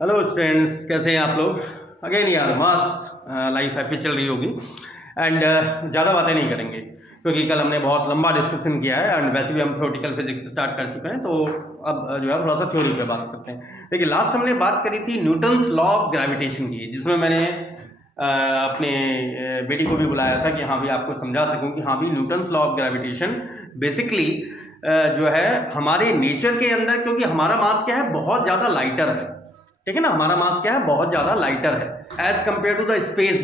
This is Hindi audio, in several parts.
हेलो स्टूडेंट्स, कैसे हैं आप लोग। अगेन यार मस्त लाइफ हैप्पी चल रही होगी एंड ज़्यादा बातें नहीं करेंगे क्योंकि कल हमने बहुत लंबा डिस्कशन किया है एंड वैसे भी हम थ्योरेटिकल फिजिक्स स्टार्ट कर चुके हैं। तो अब जो है थोड़ा सा थ्योरी पे बात करते हैं। देखिए लास्ट हमने बात करी थी न्यूटन्स लॉ ऑफ ग्रेविटेशन की, जिसमें मैंने अपने बेटी को भी बुलाया था कि हाँ भी आपको समझा सकूं कि हाँ भी Newton's law of gravitation basically जो है हमारे नेचर के अंदर, क्योंकि हमारा मास क्या है, बहुत ज़्यादा लाइटर है। ठीक है ना, हमारा मास क्या है, बहुत ज़्यादा लाइटर है as compare to the space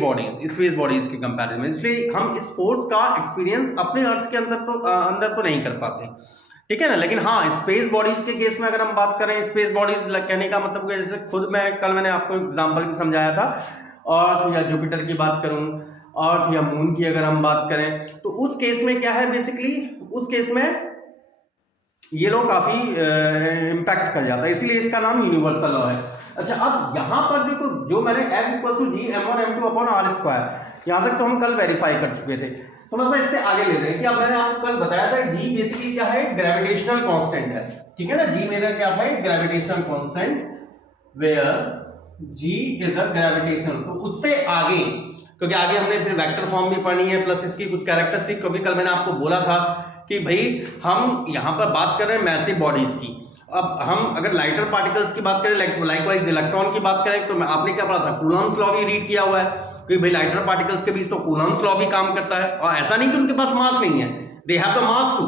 bodies के कंपेरिजन में। इसलिए हम इस फोर्स का एक्सपीरियंस अपने अर्थ के अंदर तो नहीं कर पाते। ठीक है ना, लेकिन हाँ स्पेस बॉडीज के केस में अगर हम बात करें, स्पेस बॉडीज कहने का मतलब कि जैसे खुद मैंने आपको एग्जांपल भी समझाया था, और या जुपिटर की बात करूं और या मून की अगर हम बात करें, तो उस केस में क्या है, बेसिकली उस केस में ये लोग काफी इम्पैक्ट कर जाता है, इसीलिए इसका नाम यूनिवर्सल लॉ है। अच्छा, अब यहां पर देखो, जो मैंने F equal to G m1 m2 upon r square, यहां तक तो हम कल वेरीफाई कर चुके थे। थोड़ा सा इससे आगे लेते हैं कि अब मैंने आपको कल बताया था G बेसिकली क्या है, ग्रेविटेशनल कांस्टेंट है। ठीक है ना, G मेरा क्या था, gravitational constant, where G is a gravitational. तो उससे आगे, क्योंकि आगे हमने फिर वेक्टर फॉर्म भी पढ़नी है प्लस इसकी कुछ कैरेक्टरिस्टिक, क्योंकि कल मैंने आपको बोला था कि भाई हम यहां पर बात कर रहे हैं मैसिव बॉडीज की। अब हम अगर लाइटर पार्टिकल्स की बात करें, लाइकवाइज इलेक्ट्रॉन की बात करें, तो आपने क्या पढ़ा था, कूलम्ब्स लॉ भी रीड किया हुआ है कि भाई लाइटर पार्टिकल्स के बीच तो कूलम्ब्स लॉ भी काम करता है। और ऐसा नहीं कि उनके पास मास नहीं है, they have the mass too,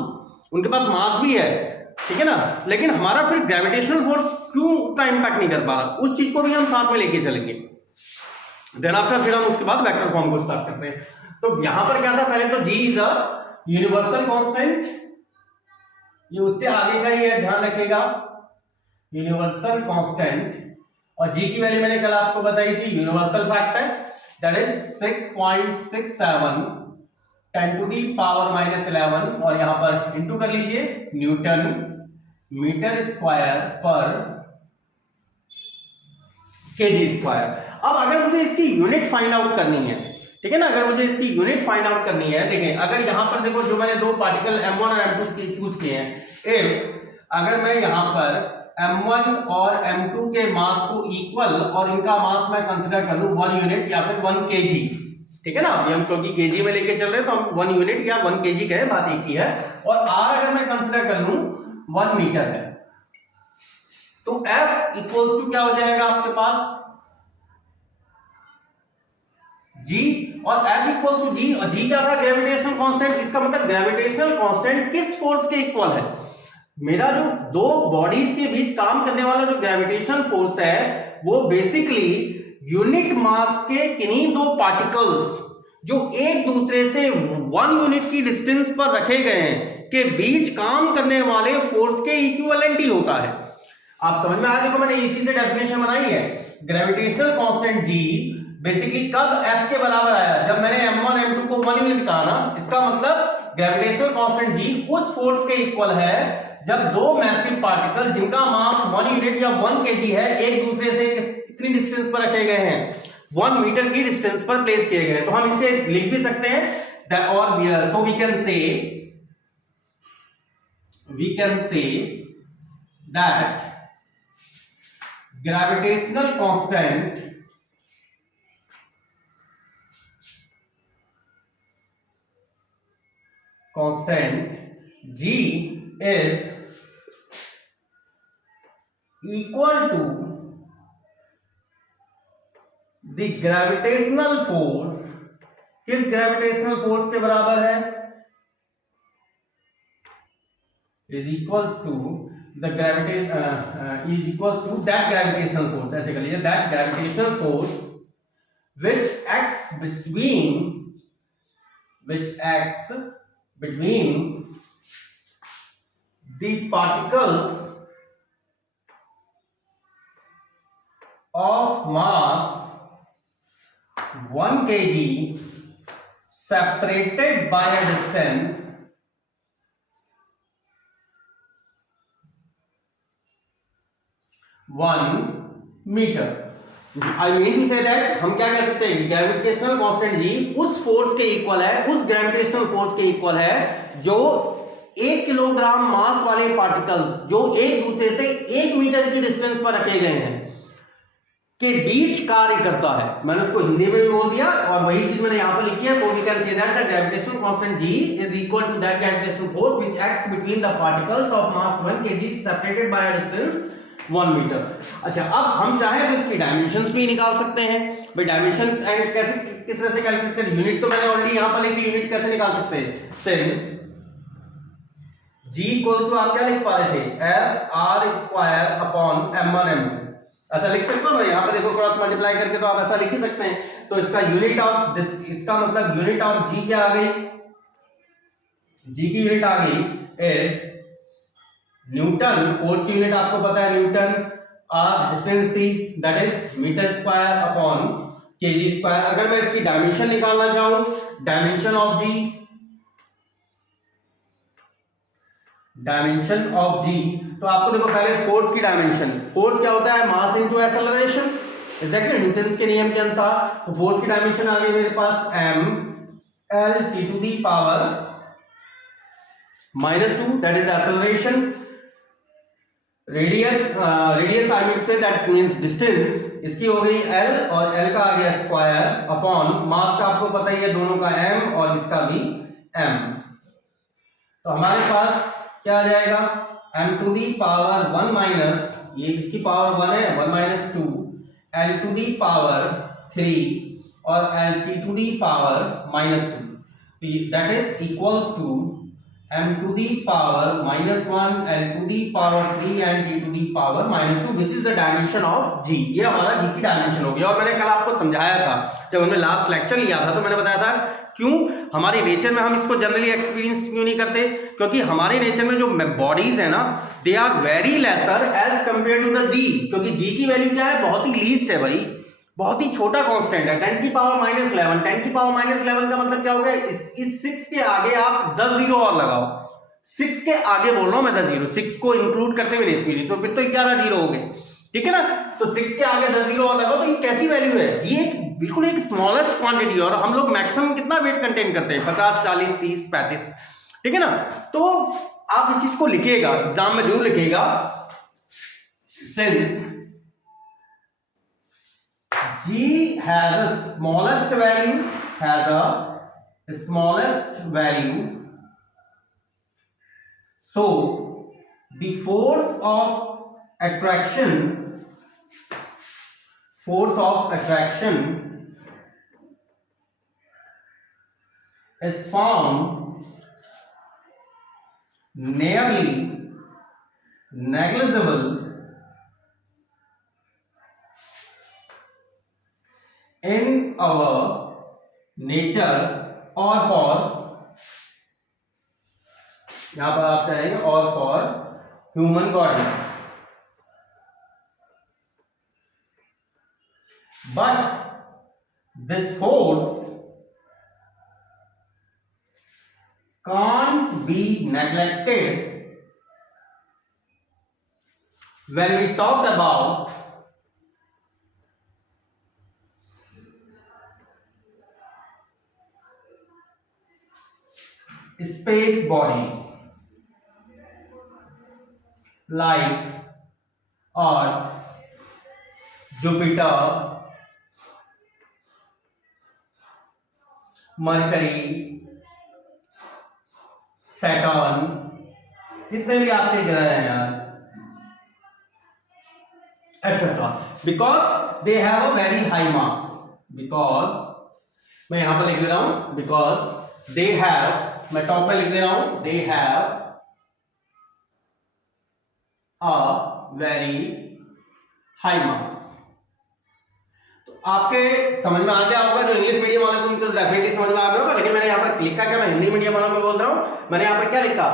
उनके पास मास भी है। ठीक है ना, लेकिन हमारा फिर ग्रेविटेशनल फोर्स क्यों उतना इंपैक्ट नहीं कर पा रहा, उस चीज को भी हम साथ में लेके चलेंगे। देन आफ्टर फिर हम उसके बाद वेक्टर फॉर्म को स्टार्ट करते हैं। तो यहां पर क्या था, पहले तो G is a universal constant, ये उससे आगे का ही है, ध्यान रखिएगा, यूनिवर्सल कांस्टेंट। और G की वैल्यू मैंने कल आपको बताई थी, universal factor, that is 6.67 10 to the power -11, और यहां पर इंटू कर लीजिए न्यूटन मीटर स्क्वायर पर केजी स्क्वायर। अब अगर मुझे इसकी यूनिट फाइंड आउट करनी है, ठीक है ना, अगर मुझे इसकी यूनिट फाइंड आउट करनी है, देखें अगर यहां पर देखो जो मैंने दो पार्टिकल m1 और m2 चूज किए हैं, इफ अगर मैं यहां पर m1 और m2 के मास को इक्वल और इनका मास मैं कंसीडर कर लूं 1 यूनिट या फिर 1 केजी, ठीक है ना, अभी हम क्योंकि केजी में लेके चल रहे हैं तो हम 1 यूनिट या 1 केजी कहें, बात एक ही है। और r अगर मैं कंसीडर कर लूं 1 मीटर है, तो F इक्वल्स टू क्या हो जाएगा आपके पास, G, और F इक्वल्स टू G, और G क्या था, ग्रेविटेशनल कांस्टेंट। इसका मतलब ग्रेविटेशनल कांस्टेंट किस फोर्स के इक्वल है, मेरा जो दो बॉडीज के बीच काम करने वाला जो ग्रेविटेशनल फोर्स है, वो बेसिकली यूनिट मास के किन्हीं दो पार्टिकल्स जो एक दूसरे से 1 यूनिट की डिस्टेंस पर रखे गए हैं के बीच काम करने वाले फोर्स के इक्विवेलेंट ही होता है। आप समझ में आया, देखो मैंने इसी से डेफिनेशन बनाई है, ग्रेविटेशनल कांस्टेंट G बेसिकली कब F के बराबर आया, जब मैंने m1 m2 को 1 यूनिट कहा ना, इसका मतलब ग्रेविटेशनल कांस्टेंट G उस फोर्स के इक्वल है जब दो मैसिव पार्टिकल जिनका मास 1 यूनिट या 1 केजी है एक दूसरे से कितनी डिस्टेंस पर रखे गए हैं, 1 मीटर की डिस्टेंस पर प्लेस किए गए। तो हम इसे लिख भी सकते हैं that, और तो we can say that gravitational constant G is equal to the gravitational force, किस ग्रेविटेशनल फोर्स के बराबर है, is equals to the is equals to that gravitational force, ऐसे कर लीजिए, that gravitational force which acts between the particles of mass 1 kg separated by a distance 1 metre. I mean to say that हम क्या कह सकते हैं कि ग्रेविटेशनल कांस्टेंट G उस फोर्स के इक्वल है, उस ग्रेविटेशनल फोर्स के इक्वल है जो 1 किलोग्राम मास वाले पार्टिकल्स जो एक दूसरे से 1 मीटर की डिस्टेंस पर रखे गए हैं, के बीच कार्य करता है। मैंने उसको हिंदी में भी बोल दिया और वही चीज मैंने यहां पर लिखी है। So we can say that the gravitational constant G is equal to that gravitational force which acts between the particles of mass 1 kg separated by a distance 1 metre. अच्छा, अब हम चाहे तो इसकी डायमेंशंस भी निकाल सकते हैं भाई। डायमेंशंस एंड कैसे किस तरह से कैलकुलेट करें, यूनिट तो मैंने ऑलरेडी यहां पर लिखी, यूनिट कैसे निकाल सकते हैं, सिंस G इक्वल्स टू आप क्या लिख पा रहे थे, F/r² अपॉन m1m2, ऐसा लिख सकते हो ना। यहाँ पे देखो क्रॉस मल्टीप्लाई करके तो आप ऐसा लिख ही सकते हैं। तो इसका यूनिट ऑफ दिस, इसका मतलब यूनिट ऑफ जी क्या आ गई, जी की यूनिट आ गई इज न्यूटन। फोर्स की यूनिट आपको पता है न्यूटन, और डिस्टेंस थी that is metre square upon KG square. अगर मैं इसकी डायमेंशन निकालना चाहूं, dimension of G, dimension of G, तो आपको देखो पहले फोर्स की डायमेंशन, फोर्स क्या होता है, mass into acceleration, exactly Newton के नियम के अनुसार। तो फोर्स की डायमेंशन आ गई मेरे पास m l t to the power -2 that is acceleration. Radius I mean say that means distance, इसकी हो गई l और l का आ गया स्क्वायर अपॉन मास का आपको पता ही है दोनों का m और इसका भी m। तो हमारे पास क्या आ जाएगा, m to the power 1 minus, ये इसकी पावर 1 है, 1 minus 2 l to the power 3 और l t to the power -2, that is equals to m to the power -1 l to the power 3 and t to the power -2 which is the dimension of g। ये हमारा g की डायमेंशन हो गया। और मैंने कल आपको समझाया था जब हमने लास्ट लेक्चर लिया था, तो मैंने बताया था क्यों हमारे नेचर में हम इसको जनरली एक्सपीरियंस क्यों नहीं करते, क्योंकि हमारे नेचर में जो बॉडीज है ना, they are very lesser as compare to the G. क्योंकि जी की वैल्यू क्या है, बहुत ही लीस्ट है भाई, बहुत ही छोटा कांस्टेंट है, 10 की पावर -11। 10 की पावर -11 का मतलब क्या हो गया, इस 6 के आगे आप 10 जीरो और लगाओ, 6 के आगे बोल रहा हूं मैं 10 जीरो, 6 को इंक्लूड करते हुए नहीं स्पीड, तो फिर तो 11 जीरो हो गए, ठीक है ना। तो 6 के आगे 10 जीरो और लगाओ, तो ये कैसी वैल्यू है, ये एक बिल्कुल एक स्मॉलेस्ट क्वांटिटी। और हम लोग मैक्सिमम कितना वेट कंटेन करते हैं, 50, 40, 30, 35, ठीक है ना। तो आप इस चीज को लिखिएगा, एग्जाम में जरूर लिखिएगा, since G has a smallest value, so the force of attraction is found nearly negligible in our nature or for, यहां पर आप चाहेंगे और for human bodies, but this force can't be neglected when we talked about space bodies like Earth, Jupiter, Mercury, Saturn, जितने भी आपके ग्रह हैं यार, etc. because they have a very high mass, because मैं यहां पर लिख दे रहा हूं, because they have, मैं टॉप पे लिख दे रहा हूं, they have a very high mass। तो आपके समझ में आ गया होगा, जो इंग्लिश मीडियम वाले को उनको डेफिनेटली समझ में आ गया होगा। लेकिन मैंने यहाँ पर लिखा क्या, मैं हिंदी मीडियम वालों को बोल रहा हूं, मैंने यहाँ पर क्या लिखा,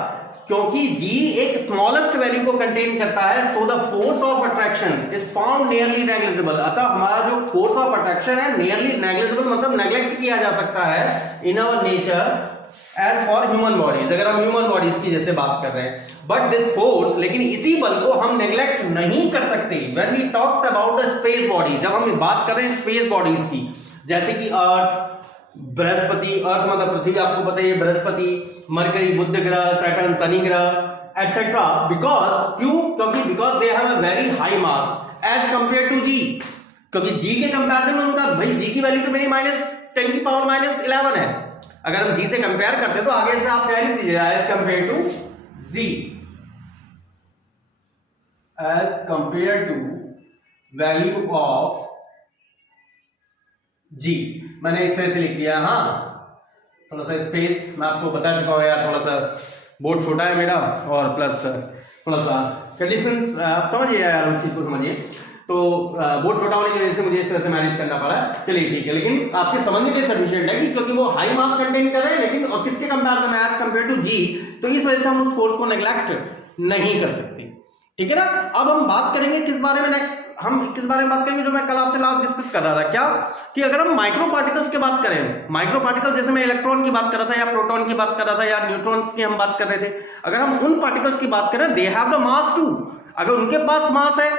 क्योंकि G एक स्मॉलेस्ट वैल्यू को कंटेन करता है, so the force of attraction is found nearly negligible. अतः हमारा जो फोर्स ऑफ अट्रैक्शन है नियरली नेग्लिजिबल, मतलब नेग्लेक्ट किया जा सकता है in our nature as for human bodies, अगर हम ह्यूमन बॉडीज की जैसे बात कर रहे हैं। बट दिस फोर्स, लेकिन इसी बल को हम नेग्लेक्ट नहीं कर सकते when we talks about the space body, जब हम बात कर रहे हैं स्पेस बॉडीज की, जैसे कि अर्थ, बृहस्पति, अर्थ मतलब पृथ्वी आपको पता है, बृहस्पति, मरकरी बुध ग्रह, सैटर्न शनि ग्रह एटसेट्रा। बिकॉज क्यों, क्योंकि because they have a very high mass as compare to G. क्योंकि g के कंपैरिजन में उनका भाई g की वैल्यू तो मेरी -10⁻11 है। अगर हम g से कंपेयर करते हैं तो आगे से आप क्या लिख दीजिए, as compare to z, as compare to value of g, मैंने इस तरह से लिख दिया। हाँ, थोड़ा सा स्पेस मैं आपको बता चुका हूँ यार, थोड़ा सा बोर्ड छोटा है मेरा और प्लस थोड़ा सा कंडीशंस आप समझिए यार, उस चीज़ को समझिए। तो बोर्ड छोटा होने की वजह से मुझे इस तरह से मैनेज करना पड़ा। चलिए ठीक है, लेकिन आपके समझने के लिए सफिशिएंट है कि क्योंकि वो हाई मास कंटेन कर रहे हैं, लेकिन और किसके कंपैरिजन में, एज कंपेयर टू जी, तो इस वजह से हम उस फोर्स को नेग्लेक्ट नहीं कर सकते। ठीक है ना। अब हम बात करेंगे किस बारे में, नेक्स्ट हम किस बारे में बात करेंगे, जो मैं कल आपसे लास्ट डिस्कस कर रहा था, क्या कि अगर हम माइक्रो पार्टिकल्स की बात करें, माइक्रो पार्टिकल्स जैसे मैं इलेक्ट्रॉन की बात कर रहा था या प्रोटॉन की बात कर रहा था या न्यूट्रॉन्स की हम बात कर रहे थे, अगर हम उन पार्टिकल्स की बात करें, they have the mass too, अगर उनके पास मास है,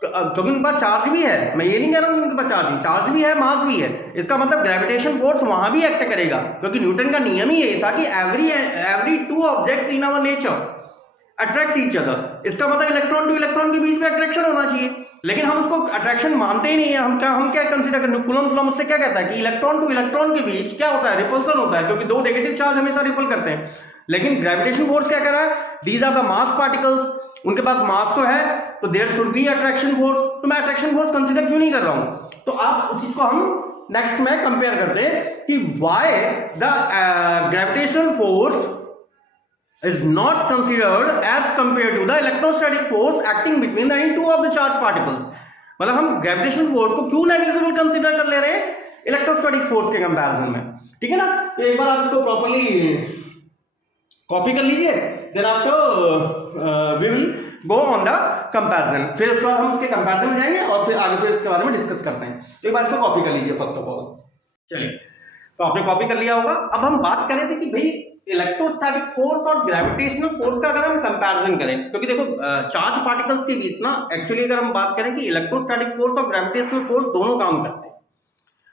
क्योंकि उनके पास चार्ज भी है, मैं ये नहीं कह रहा हूं उनके पास चार्ज भी है, मास भी है, इसका मतलब ग्रेविटेशन फोर्स वहां भी एक्ट करेगा, क्योंकि न्यूटन का नियम ही ये था कि every two objects in our nature attract each other. इसका मतलब इलेक्ट्रॉन टू इलेक्ट्रॉन के बीच में अट्रैक्शन होना चाहिए, लेकिन हम उसको अट्रैक्शन मानते ही नहीं है। हम क्या कंसीडर करते हैं, कूलम्ब्स लॉ मुझसे क्या कहता है कि इलेक्ट्रॉन टू इलेक्ट्रॉन के बीच क्या होता है, रिपल्सन होता है, क्योंकि दो नेगेटिव चार्ज हमेशा रिपल करते हैं। लेकिन ग्रेविटेशन फोर्स क्या कर रहा है, these are the mass particles, उनके पास मास तो है, तो there should be attraction force, तो मैं अट्रैक्शन फोर्स कंसीडर क्यों नहीं कर रहा हूं। तो आप उस चीज को हम नेक्स्ट में कंपेयर करते हैं कि why the gravitational force is not considered as compared to the electrostatic force acting between the any two of the charged particles। मतलब हम ग्रेविटेशनल फोर्स को क्यों नेग्लिजिबल कंसीडर कर ले रहे हैं इलेक्ट्रोस्टैटिक फोर्स के कंपैरिजन में। ठीक है ना। तो एक बार आप इसको प्रॉपर्ली कॉपी कर लीजिए, then after we will go on the comparison, फिर उसके बाद हम उसके कंपैरिजन में जाएंगे और फिर आगे फिर इसके बारे में डिस्कस करते हैं। तो एक बार इसको कॉपी कर लीजिए फर्स्ट ऑफ ऑल। चलिए, तो आपने कॉपी कर लिया होगा। अब हम बात कर रहे थे कि भाई इलेक्ट्रोस्टैटिक फोर्स और ग्रेविटेशनल फोर्स का अगर हम कंपैरिजन करें, क्योंकि देखो चार्ज पार्टिकल्स के बीच ना, एक्चुअली अगर हम बात करें कि इलेक्ट्रोस्टैटिक फोर्स और ग्रेविटेशनल फोर्स दोनों काम करते हैं,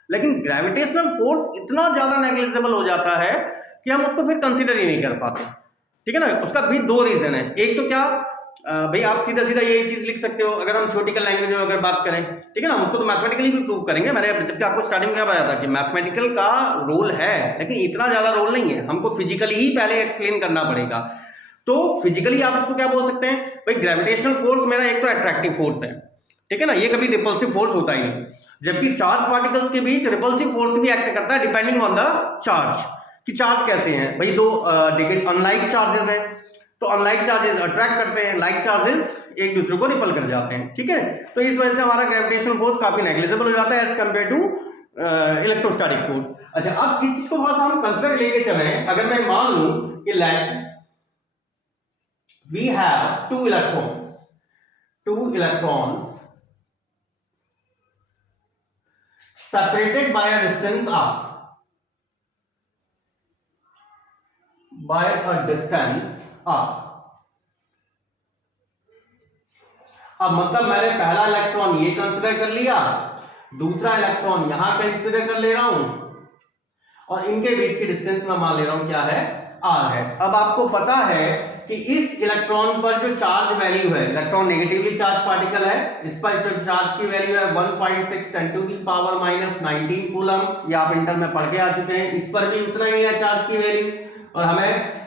लेकिन ग्रेविटेशनल फोर्स इतना ज्यादा नेग्लिजिबल हो जाता है कि हम उसको फिर कंसीडर ही नहीं कर पाते। ठीक है ना। उसका भी दो रीजन है। एक तो क्या भाई, आप सीधा सीधा यही चीज लिख सकते हो, अगर हम थ्योरेटिकल लैंग्वेज में अगर बात करें, ठीक है ना, उसको तो मैथमेटिकली भी प्रूव करेंगे। मैंने जबकि आपको स्टार्टिंग में क्या बताया था कि मैथमेटिकल का रोल है, लेकिन इतना ज्यादा रोल नहीं है, हमको फिजिकली ही पहले एक्सप्लेन करना पड़ेगा। तो फिजिकली आप इसको क्या बोल सकते हैं, भाई ग्रेविटेशनल फोर्स मेरा एक तो अट्रैक्टिव फोर्स है, ठीक है ना, ये कभी रिपल्सिव फोर्स होता ही नहीं, जबकि चार्ज पार्टिकल्स के बीच रिपल्सिव फोर्स भी एक्ट करता है डिपेंडिंग ऑन द चार्ज, कि चार्ज कैसे हैं। भाई दो अनलाइक चार्जेस हैं, तो अनलाइक चार्जेस अट्रैक्ट करते हैं, लाइक चार्जेस एक दूसरे को रिपल कर जाते हैं। ठीक है। तो इस वजह से हमारा ग्रेविटेशनल फोर्स काफी नेग्लिजिबल हो जाता है as compare to electrostatic force. अच्छा, अब इस चीज को थोड़ा सा हम कंसिडर लेके चले, अगर मैं मान लूं कि like we have two electrons separated by a distance r, अब मतलब मैंने पहला इलेक्ट्रॉन ये कंसिडर कर लिया, दूसरा इलेक्ट्रॉन यहां कंसिडर कर ले रहा हूं, और इनके बीच की डिस्टेंस मैं मान ले रहा हूं क्या है, r है। अब आपको पता है कि इस इलेक्ट्रॉन पर जो चार्ज वैल्यू है, इलेक्ट्रॉन नेगेटिवली चार्ज पार्टिकल है, इस पर जो चार्ज की वैल्यू है 1.6 × 10⁻⁻19 कूलम, ये आप इंटर में पढ़ के आ चुके हैं। इस पर भी उतना ही है चार्ज की वैल्यू, और हमें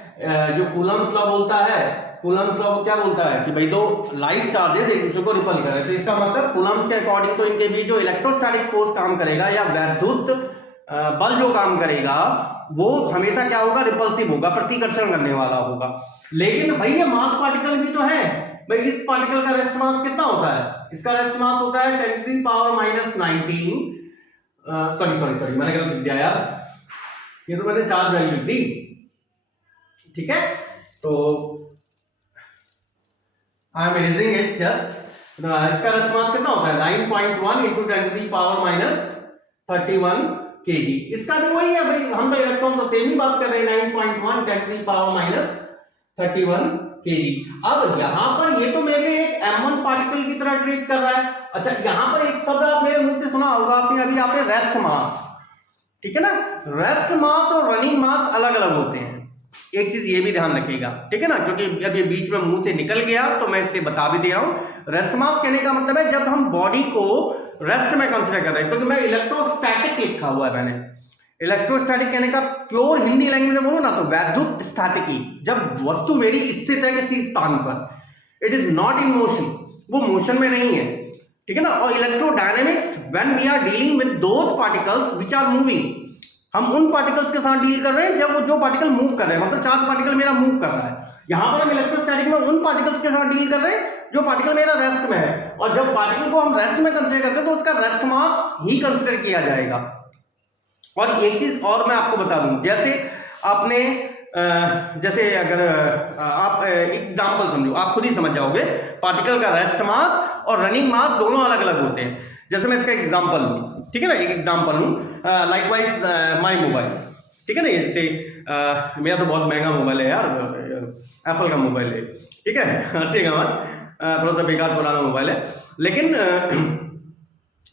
जो कूलम्स लॉ बोलता है, कूलम्स लॉ क्या बोलता है कि भाई दो लाइक चार्जेस एक दूसरे को रिपल करें, तो इसका मतलब कूलम्स के अकॉर्डिंग तो इनके बीच जो इलेक्ट्रोस्टैटिक फोर्स काम करेगा या वैद्युत बल जो काम करेगा वो हमेशा क्या होगा, रिपल्सिव होगा, प्रतिकर्षण करने वाला होगा। लेकिन भाई ये मास पार्टिकल भी तो है, भाई इस पार्टिकल का रेस्ट मास कितना होता है, इसका रेस्ट मास होता है 10⁻⁻19 सॉरी मैंने गलत लिख दिया यार, ये तो मैंने चार्ज वैल्यू लिख दी। ठीक है, तो I am erasing it just. इसका रेस्ट मास कितना होता है 9.1 × 10⁻31 kg। इसका भी वही है भाई, हम तो इलेक्ट्रॉन तो सेम ही बात कर रहे हैं, 9.1 × 10⁻31 kg। अब यहां पर ये तो मेरे एक m1 पार्टिकल की तरह ट्रीट कर रहा है। अच्छा, यहां पर एक शब्द आप मेरे मुंह से सुना होगा आपने अभी, आपने रेस्ट मास, ठीक है ना। रेस्ट मास और रनिंग मास अलग अलग होते हैं, एक चीज ये भी ध्यान रखिएगा, ठीक है ना, क्योंकि जब ये बीच में मुंह से निकल गया तो मैं इसलिए बता भी दे रहा हूं। रेस्ट मास कहने का मतलब है जब हम बॉडी को रेस्ट में कंसिडर कर रहे हैं, क्योंकि मैं इलेक्ट्रोस्टैटिक लिखा हुआ है मैंने। इलेक्ट्रोस्टैटिक कहने का प्योर हिंदी लैंग्वेज में बोलो ना तो वैद्युत स्टैटिकी, जब वस्तु मेरी स्थित है किसी स्थान पर, it is not in motion, वो मोशन में नहीं है, ठीक है ना। और electrodynamics, when we are dealing with those particles which are moving, हम उन पार्टिकल्स के साथ डील कर रहे हैं जब वो जो पार्टिकल मूव कर रहे हैं, मतलब चार्ज पार्टिकल मेरा मूव कर रहा है। यहां पर हम इलेक्ट्रोस्टैटिक में उन पार्टिकल्स के साथ डील कर रहे हैं जो पार्टिकल मेरा रेस्ट में है, और जब पार्टिकल को हम रेस्ट में कंसीडर करते हैं तो उसका रेस्ट मास ही कंसीडर किया जाएगा। और एक चीज और मैं आपको बता दूं, जैसे आपने जैसे अगर आप एग्जांपल समझो, आप खुद ही समझ जाओगे, पार्टिकल का रेस्ट मास और रनिंग मास दोनों अलग अलग होते हैं। जैसे मैं इसका एग्जांपल लूं, ठीक है ना, एक एग्जांपल लूं, लाइकवाइज माय मोबाइल, ठीक है ना, जैसे मेरा तो बहुत महंगा मोबाइल है यार, एप्पल का मोबाइल है, ठीक है, हंसीगा मत, थोड़ा सा बेकार पुराना मोबाइल है, लेकिन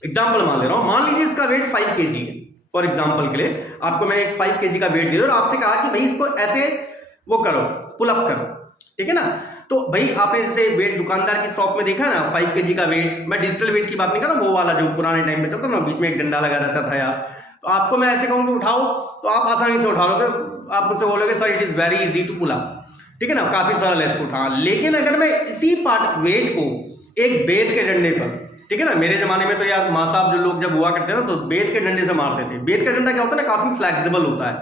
एग्जांपल मान ले रहा हूं, मान लीजिए इसका वेट 5 kg है। फॉर एग्जांपल के लिए आपको मैं एक 5 kg का वेट दे दूं और आपसे कहा कि भाई इसको ऐसे वो करो, पुल अप करो, ठीक है ना। तो भाई आपने जैसे वेट दुकानदार की शॉप में देखा ना, 5 kg का वेट, मैं डिजिटल वेट की बात नहीं कर रहा, वो वाला जो पुराने टाइम में चलता ना, बीच में एक डंडा लगा रहता था यार, तो आपको मैं ऐसे कहूँ कि उठाओ तो आप आसानी से उठा लोगे, आप मुझसे बोलोगे sir it is very easy to pull up, ठीक है ना, काफी सरल है इसको उठाना। लेकिन अगर मैं इसी पार्ट वेट को एक बेत के डंडे पर, ठीक है ना, मेरे जमाने में तो यार माँ साहब जो लोग जब हुआ करते हैं ना तो बेत के डंडे से मारते थे। बेत का डंडा क्या होता है ना, काफी फ्लेक्सिबल होता है,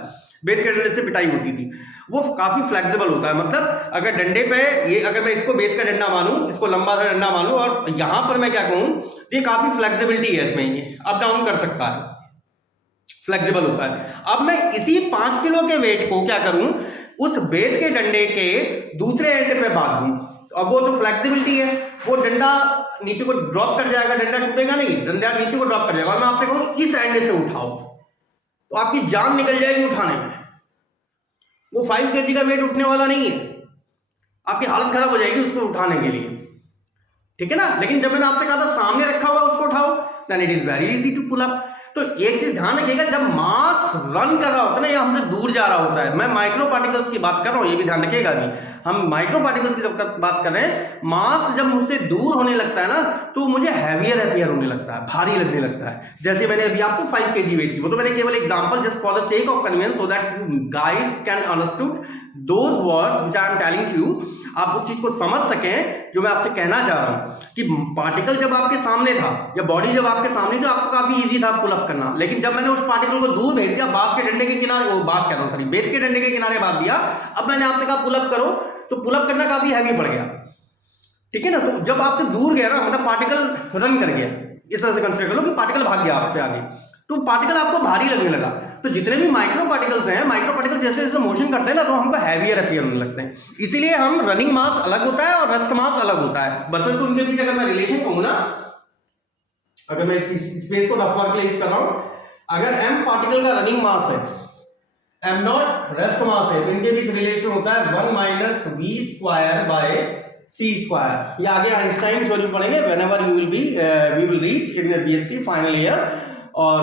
बेत के डंडे से पिटाई होती थी, वो काफी फ्लेक्सिबल होता है, मतलब अगर डंडे पे ये, अगर मैं इसको बेत का डंडा मानूं, इसको लंबा सा डंडा मानूं और यहां पर मैं क्या कहूं, ये काफी फ्लेक्सिबिलिटी है इसमें, ये अप डाउन कर सकता है, फ्लेक्सिबल होता है। अब मैं इसी 5 किलो के वेट को क्या करूं, उस बेत के डंडे के दूसरे एंड पे बांध दूं, अब वो तो फ्लेक्सिबिलिटी है, वो डंडा नीचे को ड्रॉप कर जाएगा, डंडा टूटेगा नहीं, डंडा नीचे को ड्रॉप कर जाएगा, और मैं आपसे कहूं इस एंड से उठाओ तो आपकी जान निकल जाएगी उठाने में। वो 5 kg का वेट उठने वाला नहीं है, आपकी हालत खराब हो जाएगी उसको उठाने के लिए, ठीक है ना। लेकिन जब मैंने आपसे कहा था सामने रखा हुआ उसको उठाओ, then it is very easy to pull up. तो एक चीज ध्यान रखिएगा, जब मास रन कर रहा होता है ना, या हमसे दूर जा रहा होता है, मैं माइक्रो पार्टिकल्स की बात कर रहा हूं, ये भी ध्यान रखिएगा भी, हम माइक्रो पार्टिकल्स की जब बात कर रहे हैं, मास जब मुझसे दूर होने लगता है ना तो मुझे हैवियर अपीयर होने लगता है, भारी लगने लगता है। जैसे मैंने अभी आपको 5 kg वेट की, वो तो मैंने केवल example just for the sake of convenience, so that you guys can understood those words which I am telling to you, आप उस चीज को समझ सकें जो मैं आपसे कहना चाह रहा हूं, कि पार्टिकल जब आपके सामने था या बॉडी जब आपके सामने थी, आपको काफी इजी था पुल अप करना, लेकिन जब मैंने उस पार्टिकल को दूर भेज दिया, बांस के डंडे के किनारे, वो बांस कह रहा हूं सॉरी, बेत के डंडे के किनारे बांध दिया, अब मैंने आपसे कहा पुल अप करो, तो पुल अप करना काफी हैवी पड़ गया, ठीक है ना। तो जब आपसे दूर गया ना, मतलब पार्टिकल रन कर गया, इस तरह से कंसीडर कर लो कि पार्टिकल भाग गया आपसे आगे, तो पार्टिकल आपको भारी लगने लगा। तो जितने भी माइक्रो पार्टिकल्स हैं, माइक्रो पार्टिकल जैसे जैसे मोशन करते हैं ना, तो हमको हैवियर अपीयर होने लगते हैं, इसीलिए हम रनिंग मास अलग होता है और रेस्ट मास अलग होता है। बस तो उनके बीच अगर मैं रिलेशन कहूं ना, अगर मैं स्पेस को रफ वर्क यूज कर रहा हूं, अगर m पार्टिकल का रनिंग मास है, m नॉट रेस्ट मास है, तो इनके बीच रिलेशन होता है 1 - v square by c square. ये आगे आइंस्टाइन थ्योरम पढ़ेंगे whenever you will be we will reach in BSc final year, और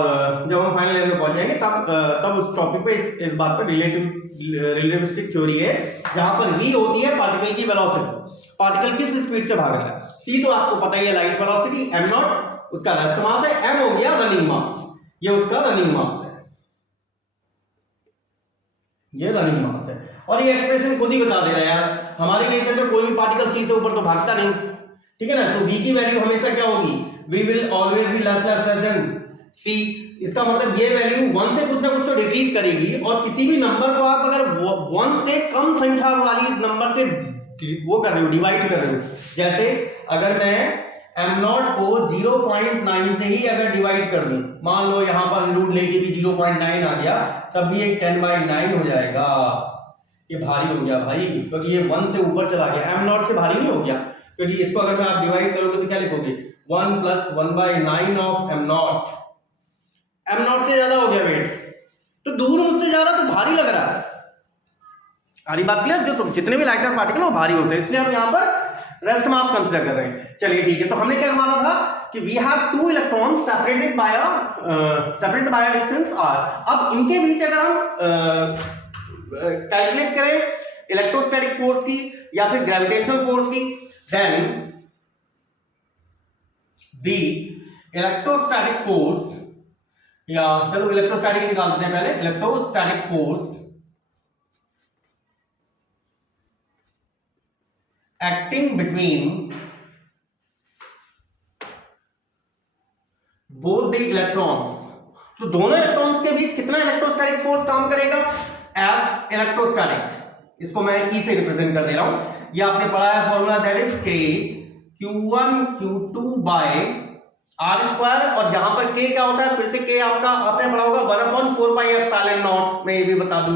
जब हम फाइनल ईयर में पहुंच जाएंगे तब उस टॉपिक पे इस बात पर रिलेटिविस्टिक थ्योरी है, जहां पर v होती है पार्टिकल की वेलोसिटी, पार्टिकल किस स्पीड से भाग रहा है, c तो आपको पता ही है लाइट वेलोसिटी, m नॉट उसका रेस्ट मास है, m हो गया रनिंग मास, ये उसका रनिंग मास है, ये रनिंग मास है। और ये एक्सप्रेशन खुद ही बता दे रहा है यार, हमारे नेचर में कोई भी पार्टिकल c से ऊपर तो भागता नहीं, ठीक है ना। तो v की वैल्यू हमेशा क्या होगी, v will always be less than c, इसका मतलब ये वैल्यू 1 से कुछ ना कुछ तो डिक्रीज करेगी, और किसी भी नंबर को आप अगर 1 से कम संख्या वाली नंबर से वो कर रहे हो, डिवाइड कर रहे हो, जैसे अगर मैं m नॉट को 0.9 से ही अगर डिवाइड कर दूं, मान लो यहां पर रूट लेके भी 0.9 आ गया, तब भी एक 10/9 हो जाएगा, ये भारी हो गया भाई, क्योंकि ये 1 से ऊपर चला गया, m नॉट से भारी नहीं हो गया, क्योंकि इसको अगर मैं आप डिवाइड करोगे तो क्या लिखोगे, 1 + 1/9 of m not, m not से ज्यादा हो गया वेट, तो दूर मुझसे जा रहा तो भारी लग रहा है, सारी बात क्लियर। जो जितने भी लाइटर पार्टिकल वो भारी होते हैं, इसलिए हम यहाँ पर रेस्ट मास कंसीडर कर रहे हैं। चलिए ठीक है, तो हमने क्या माना था कि we have 2 electrons separated by a distance r। अब इनके बीच अगर हम कैलकुलेट करें इलेक्ट्रोस्टैटिक फोर्स की या फिर ग्रेविटेशनल फोर्स की, देन बी इलेक्ट्रोस्टैटिक फोर्स, या चलो इलेक्ट्रोस्टैटिक निकालते हैं पहले, electrostatic force acting between both the electrons. तो दोनों इलेक्ट्रॉन्स के बीच कितना इलेक्ट्रोस्टैटिक फोर्स काम करेगा? F electrostatic. इसको मैं E से रिप्रेजेंट कर दे रहा हूं। ये आपने पढ़ा है formula, that is K Q1 Q2 by R square. और जहां पर K क्या होता है, फिर से K आपका आपने पढ़ा होगा 1/4 पाई एप्सिलॉन नॉट। मैं ये भी बता दूं,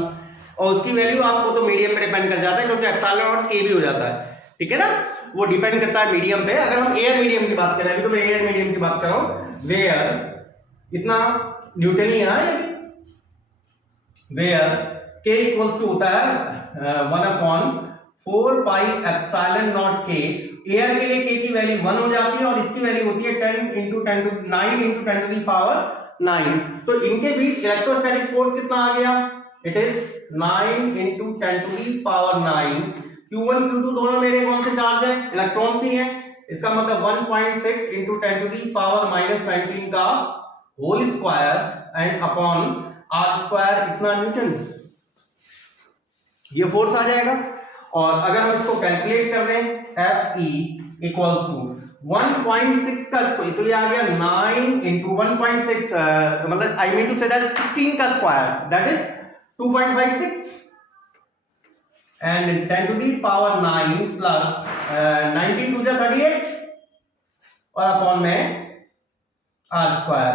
और उसकी वैल्यू आपको तो मीडियम पे डिपेंड कर जाता है, क्योंकि एप्सिलॉन नॉट K भी हो जाता है, ठीक है ना। वो डिपेंड करता है मीडियम पे। अगर हम एयर मीडियम की बात करें, अभी तो मैं एयर मीडियम की बात कर रहा हूं, वेयर इतना न्यूटन ही है, वेयर K इक्वल्स टू होता है 1/4 pi epsilon not K। Air के लिए K की वैल्यू 1 हो जाती है, और इसकी वैल्यू होती है 10 × 10 to 9 × 10 to the power 9। तो इनके बीच इलेक्ट्रोस्टैटिक फोर्स कितना आ गया? It is 9 × 10 to the power 9। Q1 Q2 दोनों मेरे कौन से चार्ज है? इलेक्ट्रॉन्स ही हैं। इसका मतलब 1.6 × 10 to the power -19 का whole square and upon R square इतना न्यूटन, ये फोर्स आ जाएगा। और अगर हम इसको कैलकुलेट कर दें, Fe इक्वल्स टू 1.6 का स्क्वायर, तो ये आ गया 9 × 1.6, मतलब I mean to say that 16 का square, that is 2.56 and 10 to the power 9 plus 19 × 2 = 38 और अपॉन में R स्क्वायर।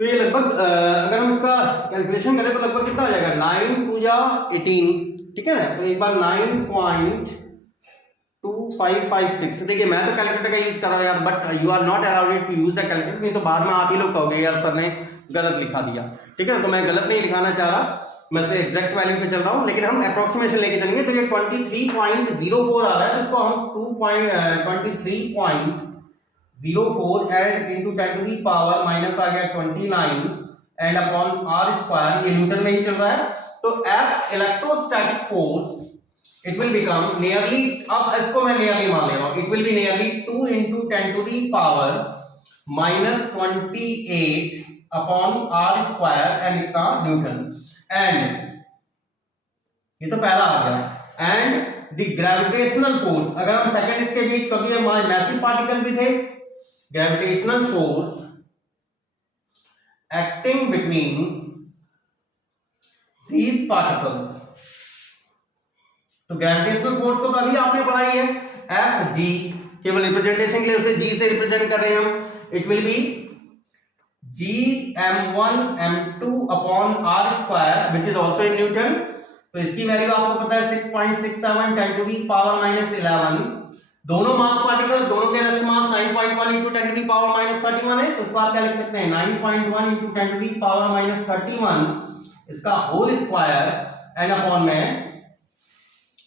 तो ये लगभग अगर हम इसका कैलकुलेशन करें तो लगभग कितना हो जाएगा? 9 × 2 = 18, ठीक है ना। तो एक बार 9.2556, देखिए मैं तो कैलकुलेटर का यूज कर रहा हूं यार, but you are not allowed to use the calculator, नहीं तो बाद में आप ही लोग कहोगे यार सर ने गलत लिखा दिया, ठीक है ना। तो मैं गलत नहीं लिखाना चाह रहा, मैं सिर्फ एग्जैक्ट वैल्यू पे चल रहा हूं, लेकिन हम अप्रोक्सीमेशन लेके चलेंगे। तो ये 23.04 आ रहा है, तो इसको हम 23.04 and into 10 to the power minus आ गया 29 एंड अपॉन R स्क्वायर, ये न्यूटन में ही चल रहा है। तो F electrostatic force it will become nearly, अब इसको मैं नियरली मान ले रहा हूं, it will be nearly 2 × 10 to the power -28 upon R square and इतना न्यूटन। एंड ये तो पहला आ गया, एंड द ग्रेविटेशनल फोर्स, अगर हम सेकंड इसके बीच, क्योंकि ये मैसिव पार्टिकल भी थे, gravitational force acting between these particles, तो ग्रेविटेशनल फोर्स को तो अभी आपने पढ़ाई है, F G, केवल रिप्रेजेंटेशन के लिए उसे G से रिप्रेजेंट कर रहे हैं हम, it will B G m1 m2 upon R square which is also in newton. तो इसकी वैल्यू आपको पता है 6.67 10 to the power -11। दोनों मास पार्टिकल्स, दोनों के rest mass 9.1 × 10 to the power -31 है, तो उसको आप क्या लिख सकते हैं 9.1 × 10 to the power -31 इसका होल स्क्वायर एंड अपॉन में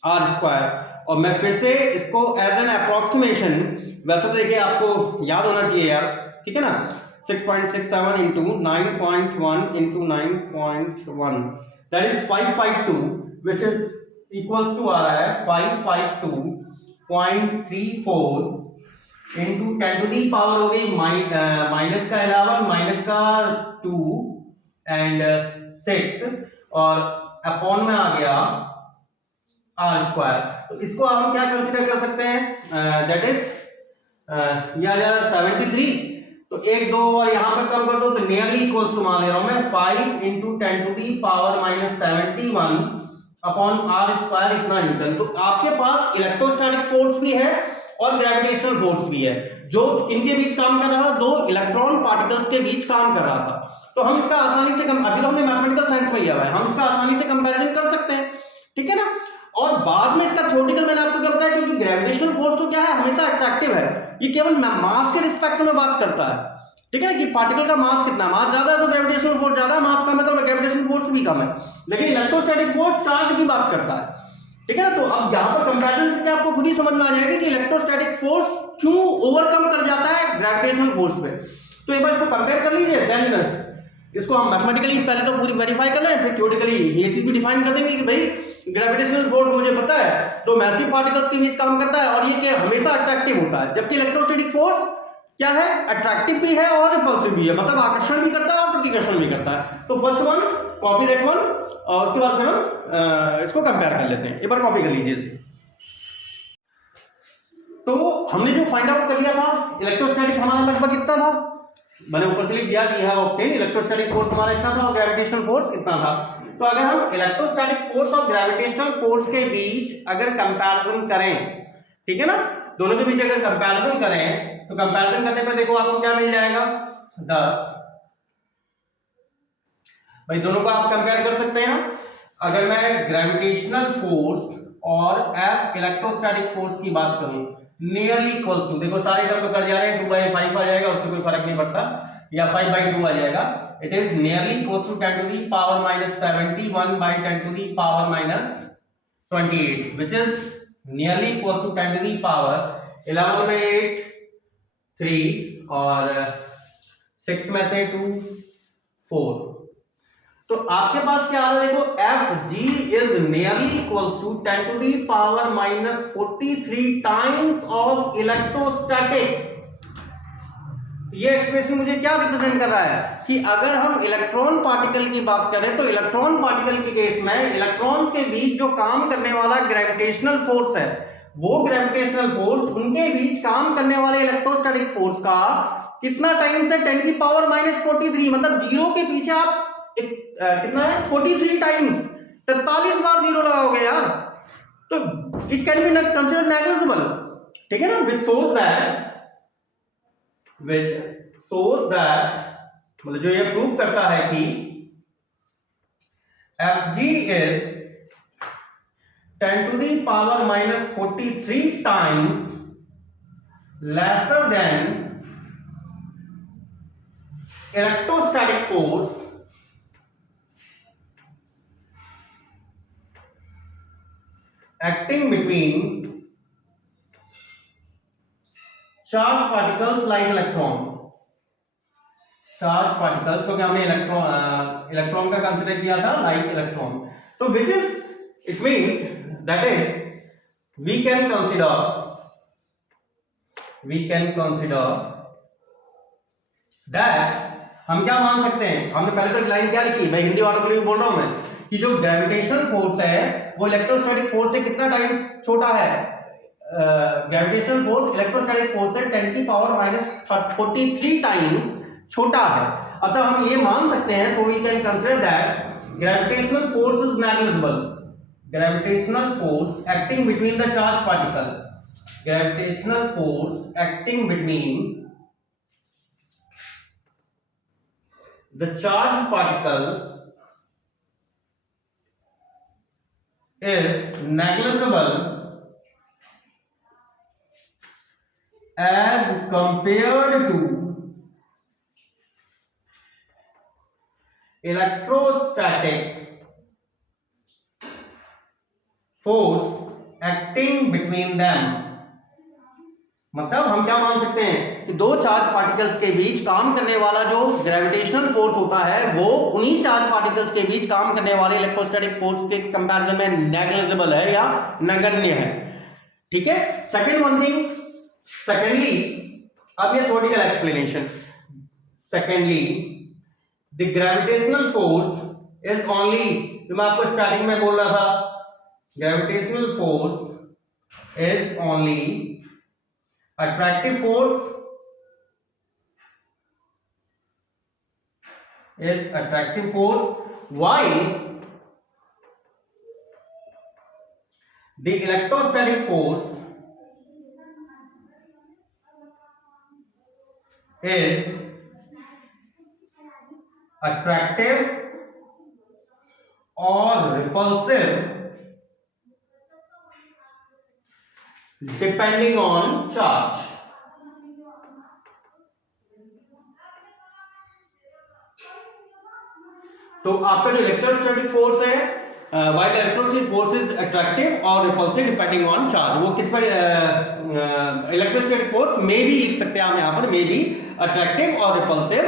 R स्क्वायर। और मैं फिर से इसको एज एन अप्रोक्सीमेशन, वैसे तो देखिए आपको याद होना चाहिए यार, ठीक है ना, 6.67 into 9.1 into 9.1 that is 552 which is equals to आ रहा है 552.34 into 10 to the power हो गई माइनस का 11 माइनस का 2 एंड 6 और अपॉन में आ गया R स्क्वायर। तो इसको हम क्या कंसीडर कर सकते हैं, दैट इज ये आ जाएगा 73। तो 1 2 और यहां पर कम कर दो, तो नियरली इक्वल्स टू मान ले रहा हूं मैं 5 × 10 to the power -71 upon R square इतना न्यूटन। तो आपके पास इलेक्ट्रोस्टैटिक फोर्स भी है और ग्रेविटेशनल फोर्स भी है, जो इनके बीच काम कर रहा था, दो इलेक्ट्रॉन पार्टिकल्स के बीच काम कर रहा था। तो हम इसका आसानी से अभी तो हमने मैथमेटिकल साइंस में लिया हुआ है, हम इसका आसानी से कंपैरिजन कर सकते हैं, ठीक है ना। और बाद में इसका थ्योरेटिकल मैंने आपको क्या बताया, क्योंकि ग्रेविटेशनल फोर्स तो क्या है, हमेशा अट्रैक्टिव है, ये केवल मास के रिस्पेक्ट में बात करता है, ठीक है ना, कि पार्टिकल का मास कितना, मास ज्यादा है तो ग्रेविटेशनल फोर्स ज्यादा, मास कम है तो ग्रेविटेशनल फोर्स भी कम है। लेकिन इलेक्ट्रोस्टैटिक फोर्स चार्ज की बात करता है, ठीक है ना। तो अब यहां पर कंपैरिजन करके आपको खुद ही समझ में आ जाएगा कि इलेक्ट्रोस्टैटिक फोर्स क्यों ओवरकम कर जाता है ग्रेविटेशनल फोर्स पे। तो एक बार इसको कंपेयर कर लीजिए, देन इसको हम मैथमेटिकली पहले तो पूरी वेरीफाई कर लें, फिर थ्योरेटिकली ये चीज भी डिफाइन कर देंगे कि भाई ग्रेविटेशनल फोर्स मुझे पता है तो मैसिव पार्टिकल्स के बीच काम करता है और ये क्या हमेशा अट्रैक्टिव होता है, जबकि इलेक्ट्रोस्टैटिक फोर्स क्या है, अट्रैक्टिव भी है और रिपल्सिव भी है, मतलब आकर्षण भी करता है और प्रतिकर्षण भी करता है। तो first one copy that one, और उसके बाद फिर हम इसको कंपेयर कर लेते हैं। एक बार कॉपी कर लीजिए इसे। तो हमने जो फाइंड आउट कर लिया था, इलेक्ट्रोस्टैटिक हमारा लगभग इतना था, मैंने ऊपर से लिख दिया कि यह ऑब्टेन इलेक्ट्रोस्टैटिक फोर्स हमारा इतना था और ग्रेविटेशनल फोर्स इतना था। तो अगर हम इलेक्ट्रोस्टैटिक फोर्स और ग्रेविटेशनल फोर्स के बीच अगर कंपैरिजन करें, ठीक है ना, दोनों के बीच अगर कंपैरिजन करें तो कंपैरिजन करने पर देखो आपको क्या मिल जाएगा, 10। भाई दोनों को आप कंपेयर कर सकते हैं। अगर मैं ग्रेविटेशनल फोर्स और एफ इलेक्ट्रोस्टैटिक फोर्स की बात करूं, नियरली इक्वल्स टू, देखो सारे टर्म कट जा रहे हैं, 2/5 आ जाएगा, उससे कोई फर्क नहीं पड़ता, या 5/2 आ जाएगा। It is nearly equals to 10 to the power minus 71 by 10 to the power minus 28, which is nearly equals to 10 to the power 11/8, 3 और 6 में से 2, 4। तो आपके पास क्या आ रहा है, देखो F G is nearly equals to 10 to the power minus 43 times of electrostatic. ये एक्सप्रेशन मुझे क्या रिप्रेजेंट कर रहा है कि अगर हम इलेक्ट्रॉन पार्टिकल की बात करें तो इलेक्ट्रॉन पार्टिकल के केस में इलेक्ट्रॉन्स के बीच जो काम करने वाला ग्रेविटेशनल फोर्स है, वो ग्रेविटेशनल फोर्स उनके बीच काम करने वाले इलेक्ट्रोस्टैटिक फोर्स का कितना टाइम्स है, 10 की पावर माइनस 43, मतलब जीरो के पीछे आप कितना है, 43 टाइम्स, 43 बार जीरो लगाओगे यार, तो it can be considered negligible, ठीक है ना। which shows that मतलब जो ये प्रूव करता है कि Fg is 10 to the power minus 43 times lesser than electrostatic force acting between charge particles like electron, charge particles क्योंकि हमने इलेक्ट्रॉन का कंसीडर किया था लाइक इलेक्ट्रॉन। तो which is it means that is we can consider that, हम क्या मान सकते हैं, हमने पहले तक लाइन क्या लिखी, मैं हिंदी वालों के लिए बोल रहा हूं मैं, कि जो ग्रेविटेशनल फोर्स है वो इलेक्ट्रोस्टैटिक फोर्स से कितना टाइम्स छोटा है, ग्रेविटेशनल फोर्स इलेक्ट्रोस्टैटिक फोर्स से 10 की पावर माइनस 43 टाइम्स छोटा है। अतः हम ये मान सकते हैं, so we can consider that gravitational force is negligible, gravitational force acting between the charge particle, gravitational force acting between the charge particle is negligible as compared to electrostatic force acting between them। मतलब हम क्या मान सकते हैं कि दो चार्ज पार्टिकल्स के बीच काम करने वाला जो ग्रेविटेशनल फोर्स होता है वो उन्हीं चार्ज पार्टिकल्स के बीच काम करने वाले इलेक्ट्रोस्टैटिक फोर्स के कंपैरिजन में नेग्लिजिबल है या नगण्य है, ठीक है। Secondly, अब ये theoretical explanation, secondly the gravitational force is only, जो मैं आपको स्टार्टिंग में बोल रहा था, gravitational force is only attractive force, while the electrostatic force is attractive or repulsive depending on charge। तो आपका जो इलेक्ट्रोस्टैटिक फोर्स है, while electrostatic force is attractive or repulsive depending on charge, वो किस पर, इलेक्ट्रोस्टैटिक फोर्स में भी लिख सकते हैं आप यहाँ पर, मे बी अट्रैक्टिव और रिपल्सिव,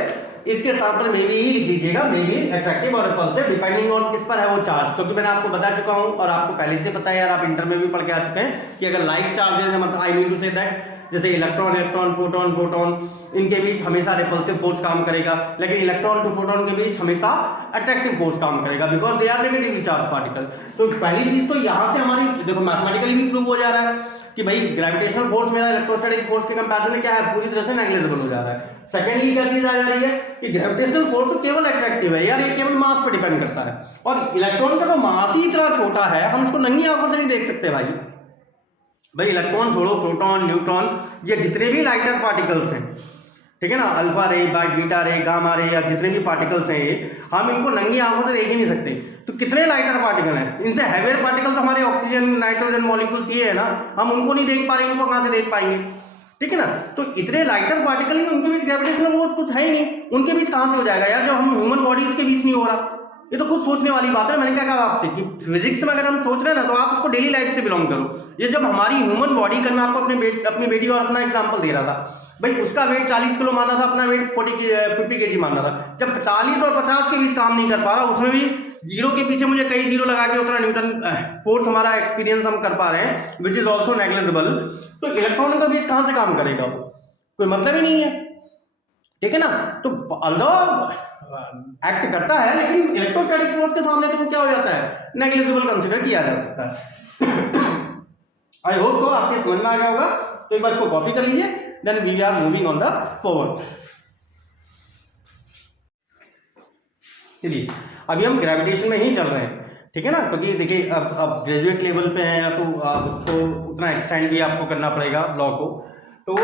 इसके साथ पर मे भी ही लिख लीजिएगा, मे बी अट्रैक्टिव और रिपल्सिव डिपेंडिंग ऑन किस पर है वो चार्ज। क्योंकि मैंने आपको बता चुका हूँ और आपको पहले से पता है यार, आप इंटर में भी पढ़ के आ चुके हैं कि अगर लाइक चार्जेस है, मतलब I mean to say that जैसे इलेक्ट्रॉन इलेक्ट्रॉन, प्रोटॉन प्रोटॉन, इनके बीच हमेशा रिपल्सिव फोर्स काम करेगा, लेकिन इलेक्ट्रॉन टू प्रोटॉन के बीच हमेशा अट्रैक्टिव फोर्स काम करेगा, because they are negatively charge particle. तो पहली चीज तो यहाँ से हमारी देखो मैथमेटिकली भी प्रूव हो जा रहा है कि भाई ग्रेविटेशनल फोर्स मेरा इलेक्ट्रोस्टैटिक फोर्स के कंपैरिजन में क्या है, पूरी तरह से नेग्लिजिबल हो जा रहा है। सेकेंडली क्या चीज आ जा रही है कि ग्रेविटेशनल फोर्स तो केवल अट्रैक्टिव है यार, ये केवल मास पर डिपेंड करता है, और इलेक्ट्रॉन का तो मास ही इतना छोटा है, हम उसको नंगी आंखों से नहीं देख सकते भाई इलेक्ट्रॉन छोड़ो, प्रोटॉन न्यूट्रॉन, ये जितने भी लाइटर पार्टिकल्स हैं, ठीक है ना, अल्फा रे, बीटा रे, गामा रे, या जितने भी पार्टिकल्स हैं, हम इनको नंगी आंखों से देख ही नहीं सकते। तो कितने लाइटर पार्टिकल हैं, इनसे हैवियर पार्टिकल तो हमारे ऑक्सीजन नाइट्रोजन मॉलिक्यूल्स ये है ना, हम उनको नहीं देख पा रहे, इनको कहाँ से देख पाएंगे, ठीक है ना। तो इतने लाइटर पार्टिकल हैं, उनके बीच ग्रेविटेशनल फोर्स कुछ है ही नहीं, उनके बीच कहाँ से हो जाएगा यार, जब हम ह्यूमन बॉडीज के बीच नहीं हो रहा। ये तो खुद सोचने वाली बात है। मैंने क्या कहा आपसे कि फिजिक्स में अगर हम सोच रहे हैं ना, तो आप उसको डेली लाइफ से बिलोंग करो। ये जब हमारी ह्यूमन बॉडी का, मैं आपको अपनी बेटी और अपना एग्जांपल दे रहा था भाई, उसका वेट 40 किलो मानना था, अपना वेट 50 केजी मानना था। जब 40 और 50 के बीच काम नहीं कर पा रहा, उसमें भी जीरो के पीछे मुझे कई जीरो लगा के उतना न्यूटन फोर्स हमारा एक्सपीरियंस हम कर पा रहे हैं, विच इज ऑल्सो नेग्लिजिबल। तो इलेक्ट्रॉन का बीच कहां से काम करेगा, वो कोई मतलब ही नहीं है, ठीक है ना। तो अल्दो एक्ट करता है, लेकिन इलेक्ट्रोस्टैटिक फोर्स के सामने तो वो क्या हो जाता है, नेग्लिजिबल कंसिडर किया जा सकता है। आई होप सो आपके समझ में आ गया होगा। तो एक बार इसको कॉपी कर लीजिए, then we are moving on the forward. चलिए अभी हम ग्रेविटेशन में ही चल रहे हैं, ठीक है ना, क्योंकि देखिए अब ग्रेजुएट लेवल पे हैं, तो आप उसको उतना एक्सटेंड भी आपको करना पड़ेगा लॉ को। तो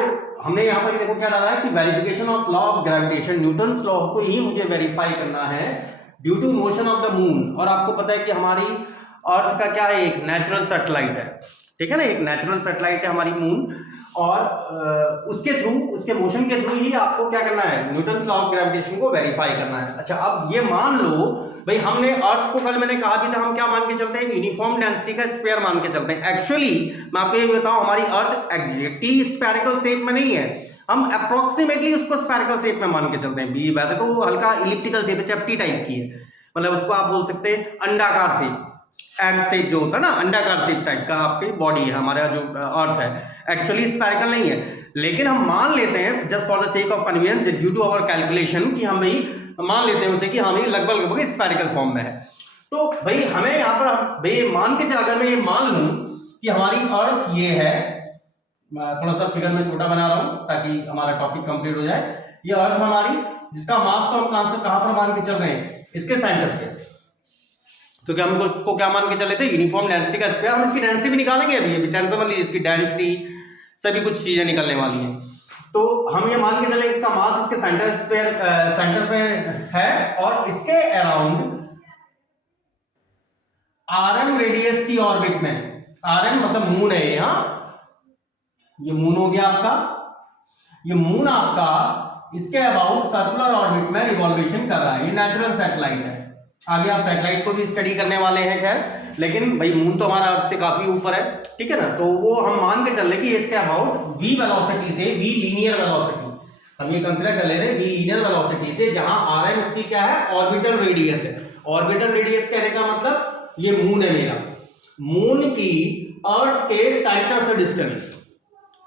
हमने यहाँ पर देखो क्या डाला है कि verification of law of gravitation, Newton's law को ही मुझे वेरीफाई करना है due to motion of the moon. और आपको पता है कि हमारी अर्थ का क्या है, एक नेचुरल सैटेलाइट है, ठीक है ना, एक नेचुरल सैटेलाइट है हमारी मून, और उसके थ्रू, उसके मोशन के थ्रू ही आपको क्या करना है, न्यूटन्स लॉ ऑफ ग्रेविटेशन को वेरीफाई करना है। अच्छा अब ये मान लो भाई, हमने अर्थ को, कल मैंने कहा भी था, हम क्या मान के चलते हैं, यूनिफॉर्म डेंसिटी का स्फीयर मान के चलते हैं। एक्चुअली मैं आपको ये बताऊं, हमारी अर्थ एग्जैक्टली स्फेरिकल शेप में नहीं है, हम अप्रोक्सीमेटली उसको स्फेरिकल शेप में मान के चलते हैं। वैसे तो वो हल्का इलिप्टिकल शेप है, चपटी टाइप की है, मतलब उसको आप बोल सकते हैं अंडाकार शेप, एग शेप जो होता है ना, अंडाकार शेप टाइप का आपकी बॉडी है, हमारा जो अर्थ है, एक्चुअली स्फेरिकल नहीं है। लेकिन हम मान लेते हैं just for the sake of convenience, due to our calculation, कि हम भाई मान लेते हैं उसे कि हाँ भाई लगभग स्फेरिकल फॉर्म में है। तो भाई हमें यहाँ पर भाई मान के चला, अगर मैं ये मान लूं कि हमारी अर्थ ये है, मैं थोड़ा सा फिगर में छोटा बना रहा हूं ताकि हमारा टॉपिक कंप्लीट हो जाए। ये अर्थ हमारी, जिसका मास तो हम कहां पर मान के चल रहे हैं, इसके सेंटर पे, क्योंकि हम उसको क्या मान के चले थे, यूनिफॉर्म डेंसिटी का स्क्वायर। हम इसकी डेंसिटी भी निकालेंगे अभी टेंशन मत लीजिए, इसकी डेंसिटी सभी कुछ चीजें निकलने वाली हैं। तो हम ये मान के चले इसका मास इसके सेंटर पे है, और इसके अराउंड आरएम रेडियस की ऑर्बिट में, आरएम मतलब मून है ये, ये मून हो गया आपका, ये मून आपका इसके अबाउट सर्कुलर ऑर्बिट में रिवॉल्वेशन कर रहा है। ये नेचुरल सैटेलाइट है, आगे आप सैटेलाइट को भी स्टडी करने वाले हैं खैर, लेकिन भाई मून तो हमारा अर्थ से काफी ऊपर है, ठीक है ना। तो वो हम मान के चल रहे कि इसके अबाउट v वेलोसिटी से, v लीनियर वेलोसिटी हम ये कंसीडर कर ले रहे हैं, v लीनियर वेलोसिटी से, जहां rm उसकी क्या है, ऑर्बिटल रेडियस है। ऑर्बिटल रेडियस कहने का मतलब ये मून है मेरा, मून की अर्थ के सेंटर से डिस्टेंस,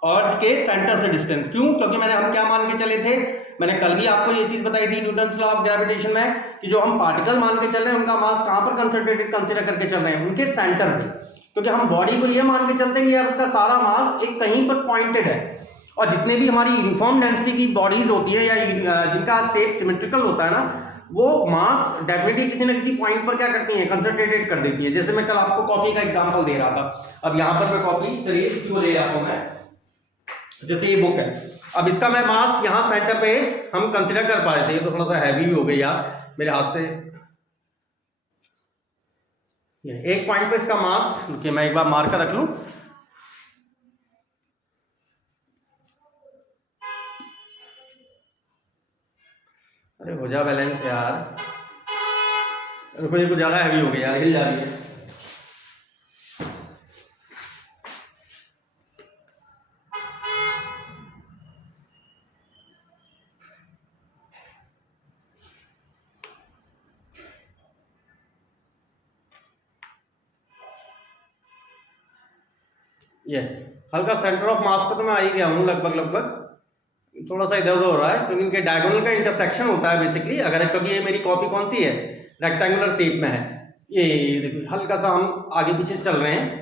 अर्थ के सेंटर से डिस्टेंस। क्यों, क्योंकि हम क्या मान के चले थे, मैंने कल भी आपको ये चीज बताई थी न्यूटन्स लॉ ऑफ ग्रेविटेशन में, कि जो हम पार्टिकल मान के चल रहे हैं उनका मास कहां पर कंसंट्रेटेड कंसीडर करके चल रहे हैं, उनके सेंटर पे। क्योंकि हम बॉडी को ये मान के चलते हैं कि यार उसका सारा मास एक कहीं पर पॉइंटेड है, और जितने भी हमारी यूनिफॉर्म डेंसिटी की बॉडीज होती है, या जिनका शेप सिमेट्रिकल होता है ना, वो मास डेफिनेटली किसी ना किसी पॉइंट पर क्या करती है, कंसंट्रेटेड कर देती है। जैसे मैं कल आपको कॉफी का एग्जांपल दे रहा था, अब यहां पर मैं कॉफी चलिए इसको ले रहा हूं मैं, जैसे ये बुक है, अब इसका मैं मास यहां सेंटर पे हम कंसीडर कर पा रहे थे, ये तो थोड़ा सा हैवी भी हो गई यार मेरे हाथ से। एक पॉइंट पे इसका मास, कि मैं एक बार मार कर रख लूं, अरे हो जा बैलेंस यार, रुको ये कुछ ज्यादा हैवी हो गया यार, हिल जा रही है। ये हल्का सेंटर ऑफ मास पे तो मैं आ ही गया हूँ लगभग, थोड़ा सा इधर उधर हो रहा है क्योंकि इनके डायगोनल का इंटरसेक्शन होता है बेसिकली। अगर क्योंकि ये मेरी कॉपी कौन सी है, रेक्टेंगुलर शेप में है, ये देखिए हल्का सा हम आगे पीछे चल रहे हैं।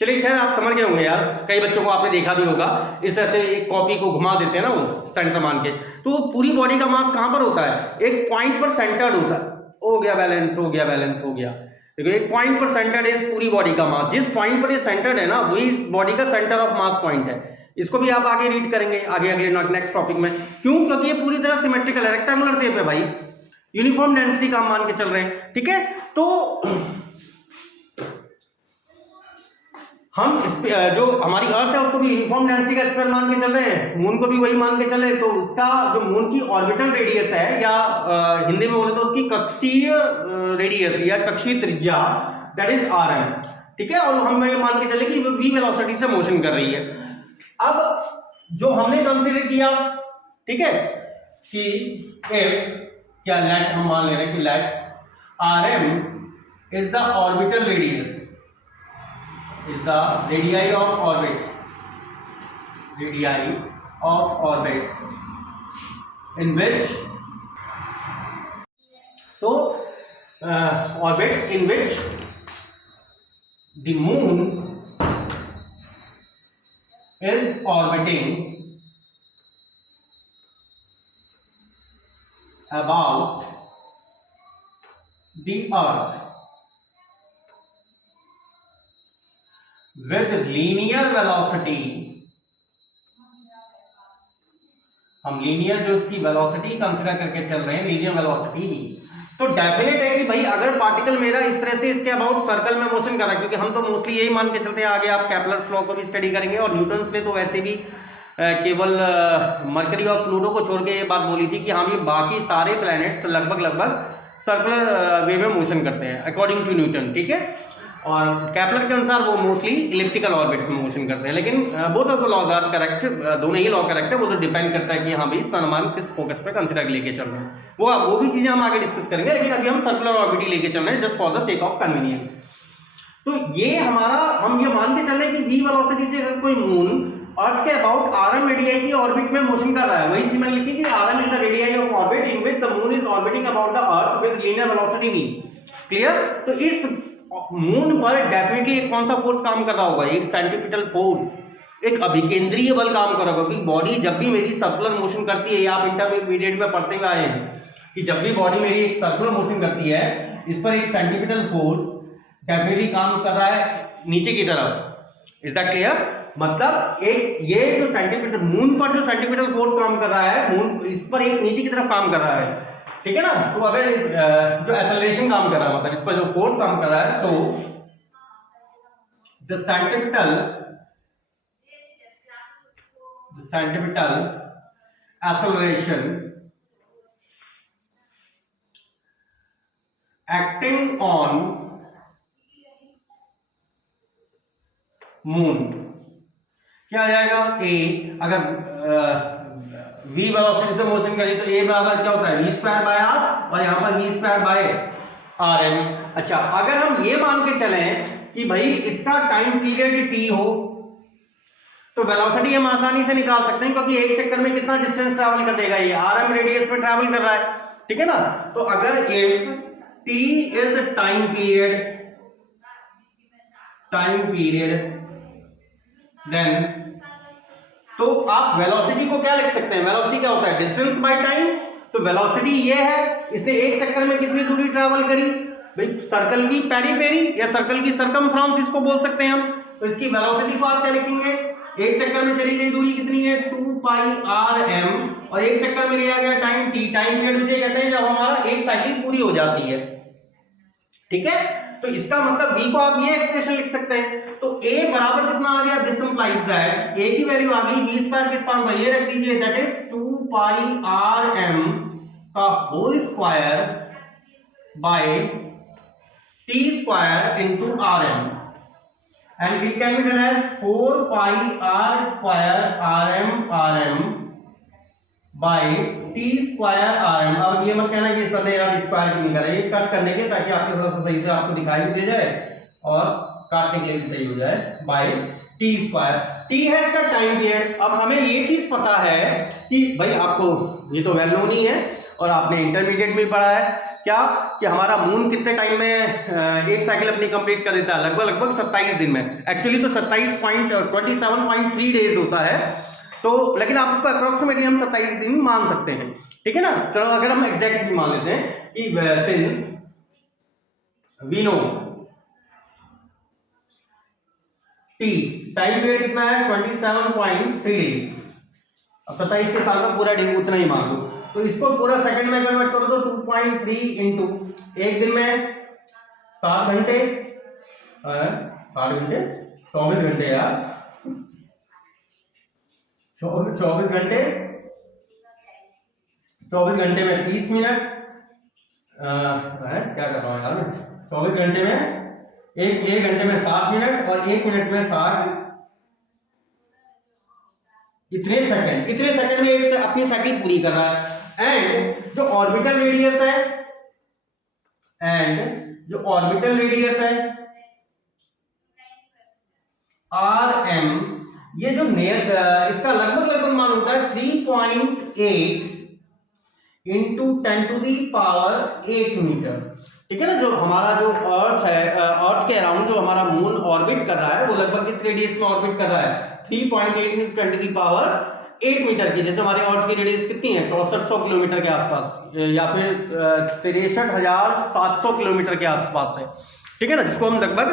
चलिए खैर आप समझ गए होंगे यार, कई बच्चों को आपने देखा भी होगा इस तरह से एक कॉपी को घुमा देते हैं ना वो सेंटर मान के, तो वो पूरी बॉडी का मास कहाँ पर होता है, एक पॉइंट पर सेंटर्ड होता है। हो गया बैलेंस, हो गया बैलेंस, हो गया। देखो एक पॉइंट पर सेंटर्ड है इस पूरी बॉडी का मास, जिस पॉइंट पर ये सेंटर्ड है ना वही इस बॉडी का सेंटर ऑफ मास पॉइंट है। इसको भी आप आगे रीड करेंगे आगे अगले नेक्स्ट टॉपिक में। क्यों? क्योंकि ये पूरी तरह सिमेट्रिकल है, रेक्टेंगुलर शेप है भाई, यूनिफॉर्म डेंसिटी का मान के चल रहे हैं। ठीक है, तो हम इस पे जो हमारी अर्थ है उसको भी यूनिफॉर्म डेंसिटी का स्क्वायर मान के चल रहे हैं, मून को भी वही मान के चले, तो उसका जो मून की ऑर्बिटल रेडियस है या हिंदी में बोले तो उसकी कक्षीय रेडियस या कक्षीय त्रिज्या, दैट इज आरएम। ठीक है, और हम ये मान के चले कि वो वी वेलोसिटी से मोशन कर रही है। अब जो हमने कंसीडर किया, ठीक है, कि इफ क्या लेट हम मान ले रहे हैं कि let RM is the orbital radius, is the radii of orbit, radii of orbit in which so orbit in which the moon is orbiting about the earth with linear velocity। हम लीनियर जो इसकी वेलोसिटी कंसीडर करके चल रहे हैं, लीनियर वेलोसिटी भी, तो डेफिनेट है कि भाई अगर पार्टिकल मेरा इस तरह से इसके अबाउट सर्कल में मोशन कर रहा है, क्योंकि हम तो मोस्टली यही मान के चलते हैं, आगे आप केपलर्स लॉ को भी स्टडी करेंगे, और न्यूटन्स ने तो वैसे भी केवल मरकरी और प्लूटो को छोड़ के ये बात बोली थी कि हाँ ये बाकी सारे प्लैनेट्स लगभग सर्कुलर वे में मोशन करते हैं अकॉर्डिंग टू न्यूटन। ठीक है, और केपलर के अनुसार वो मोस्टली इलिप्टिकल ऑर्बिट्स में मोशन करते हैं, लेकिन both of the laws are correct, दोनों ही लॉ करेक्ट है। वो तो डिपेंड करता है कि हाँ भाई सनमान किस फोकस पे कंसीडर लेके चल रहे हैं, वो भी चीजें हम आगे डिस्कस करेंगे, लेकिन अभी हम सर्कुलर ऑर्बिट ही लेके चल रहे हैं just for the sake of convenience. तो ये हमारा, हम ये मान के चल रहे हैं कि वी वेलोसिटी से अगर कोई मून अर्थ के अबाउट आरएम रेडियाई की ऑर्बिट में मोशन कर रहा है, वही चीज मैंने लिखी कि RM is the radii of orbit in which the moon is orbiting about the earth with linear velocity V. Clear? तो इस मून पर डेफिनेटली कौन सा फोर्स काम कर रहा होगा, एक सेंट्रीपिटल फोर्स, एक अभिकेंद्रीय बल काम कर रहा होगा। क्योंकि बॉडी जब भी मेरी सर्कुलर मोशन करती है, आप इंटरमीडिएट में पढ़ते हुए आए हैं कि जब भी बॉडी मेरी एक सर्कुलर मोशन करती है, इस पर एक सेंट्रीपिटल फोर्स डेफिनेटली काम कर रहा है नीचे की तरफ। Is that clear? मतलब एक ये जो सेंट्रीपिटल, मून पर जो सेंट्रीपिटल फोर्स काम कर रहा है, मून इस पर एक नीचे की तरफ काम कर रहा है। ठीक है ना? तो अगर जो एक्सेलरेशन काम कर रहा है, मतलब इस पर जो फोर्स काम कर रहा है, तो the centripetal acceleration acting on moon क्या आ जाएगा, ए, अगर v वेलोसिटी से मोशन करें तो a बराबर क्या होता है, v स्क्वायर बाय r, और यहां पर v स्क्वायर बाय rm। अच्छा, अगर हम ये मान के चलें कि भाई इसका टाइम पीरियड t हो, तो वेलोसिटी हम आसानी से निकाल सकते हैं, क्योंकि एक चक्कर में कितना डिस्टेंस ट्रैवल कर देगा, ये rm रेडियस में ट्रैवल कर रहा है। ठीक है ना? तो अगर if t is time period then, तो आप वेलोसिटी को क्या लिख सकते हैं, वेलोसिटी क्या होता है, डिस्टेंस बाय टाइम। तो वेलोसिटी ये है, इसने एक चक्कर में कितनी दूरी ट्रैवल करी भाई, सर्कल की पेरिफेरी या सर्कल की सरकमफ्रेंस इसको बोल सकते हैं हम। तो इसकी वेलोसिटी को आप क्या लिखेंगे, एक चक्कर में चली गई दूरी कितनी है, 2 पाई rm, और एक चक्कर में लिया गया टाइम t। टाइम पीरियड उसे कहते हैं जब हमारा एक साइकिल पूरी हो जाती है। ठीक है? तो इसका मतलब v को आप ये एक्सप्रेशन लिख सकते हैं। तो a बराबर कितना आ गया, दिस इंप्लाइज दैट a की वैल्यू आ गई v स्क्वायर के स्थान पर ये रख दीजिए, दैट इज 2 पाई rm का whole square by t square into rm, and it can be done as 4 pi r square rm by T square rm। अब ये मत कहना कि इस तरह आप स्क्वायर क्यों नहीं कर रहे, ये कट करने के ताकि आपके थोड़ा सा सही से आपको दिखाई भी दे जाए और काटने के लिए भी सही हो जाए, बाय टी स्क्वायर। टी है इसका टाइम पीरियड। अब हमें ये चीज पता है कि भाई आपको ये तो वेल नोन ही है और आपने इंटरमीडिएट में पढ़ा है क्या कि हमारा मून कितने टाइम में एक साइकिल अपनी कंप्लीट कर देता है, लगभग 27 दिन में। एक्चुअली तो 27.3 डेज होता है, तो लेकिन आप उसको अप्रोक्सीमेटली हम 27 दिन मान सकते हैं, ठीक है ना। चलो अगर हम एग्जैक्ट भी मान लेते हैं कि since we know T time period कितना है 27.3 डेज। अब 27 के साथ पूरा डे उतना ही मान लो, तो इसको पूरा सेकंड में कन्वर्ट करो तो 2.3 इंटू एक दिन में 7 घंटे 24 घंटे यार 24 घंटे 24 घंटे में 30 मिनट क्या कर रहा हूँ यार 24 घंटे में एक घंटे में 7 मिनट और 1 मिनट में 60 इतने सेकंड में एक अपनी साइकिल पूरी कर रहा है। एंड जो ऑर्बिटल रेडियस है आर एम, ये जो इसका लगभग मान होता है 3.8 इंटू 10⁸ मीटर, ठीक है ना। जो हमारा जो अर्थ है, अर्थ के अराउंड जो हमारा मून ऑर्बिट कर रहा है वो लगभग किस रेडियस में ऑर्बिट कर रहा है 3.8 इंटू 10⁸ मीटर की। जैसे हमारे अर्थ की रेडियस कितनी है 6400 किलोमीटर के आसपास या फिर 63,700 किलोमीटर के आसपास है, ठीक है ना, जिसको हम लगभग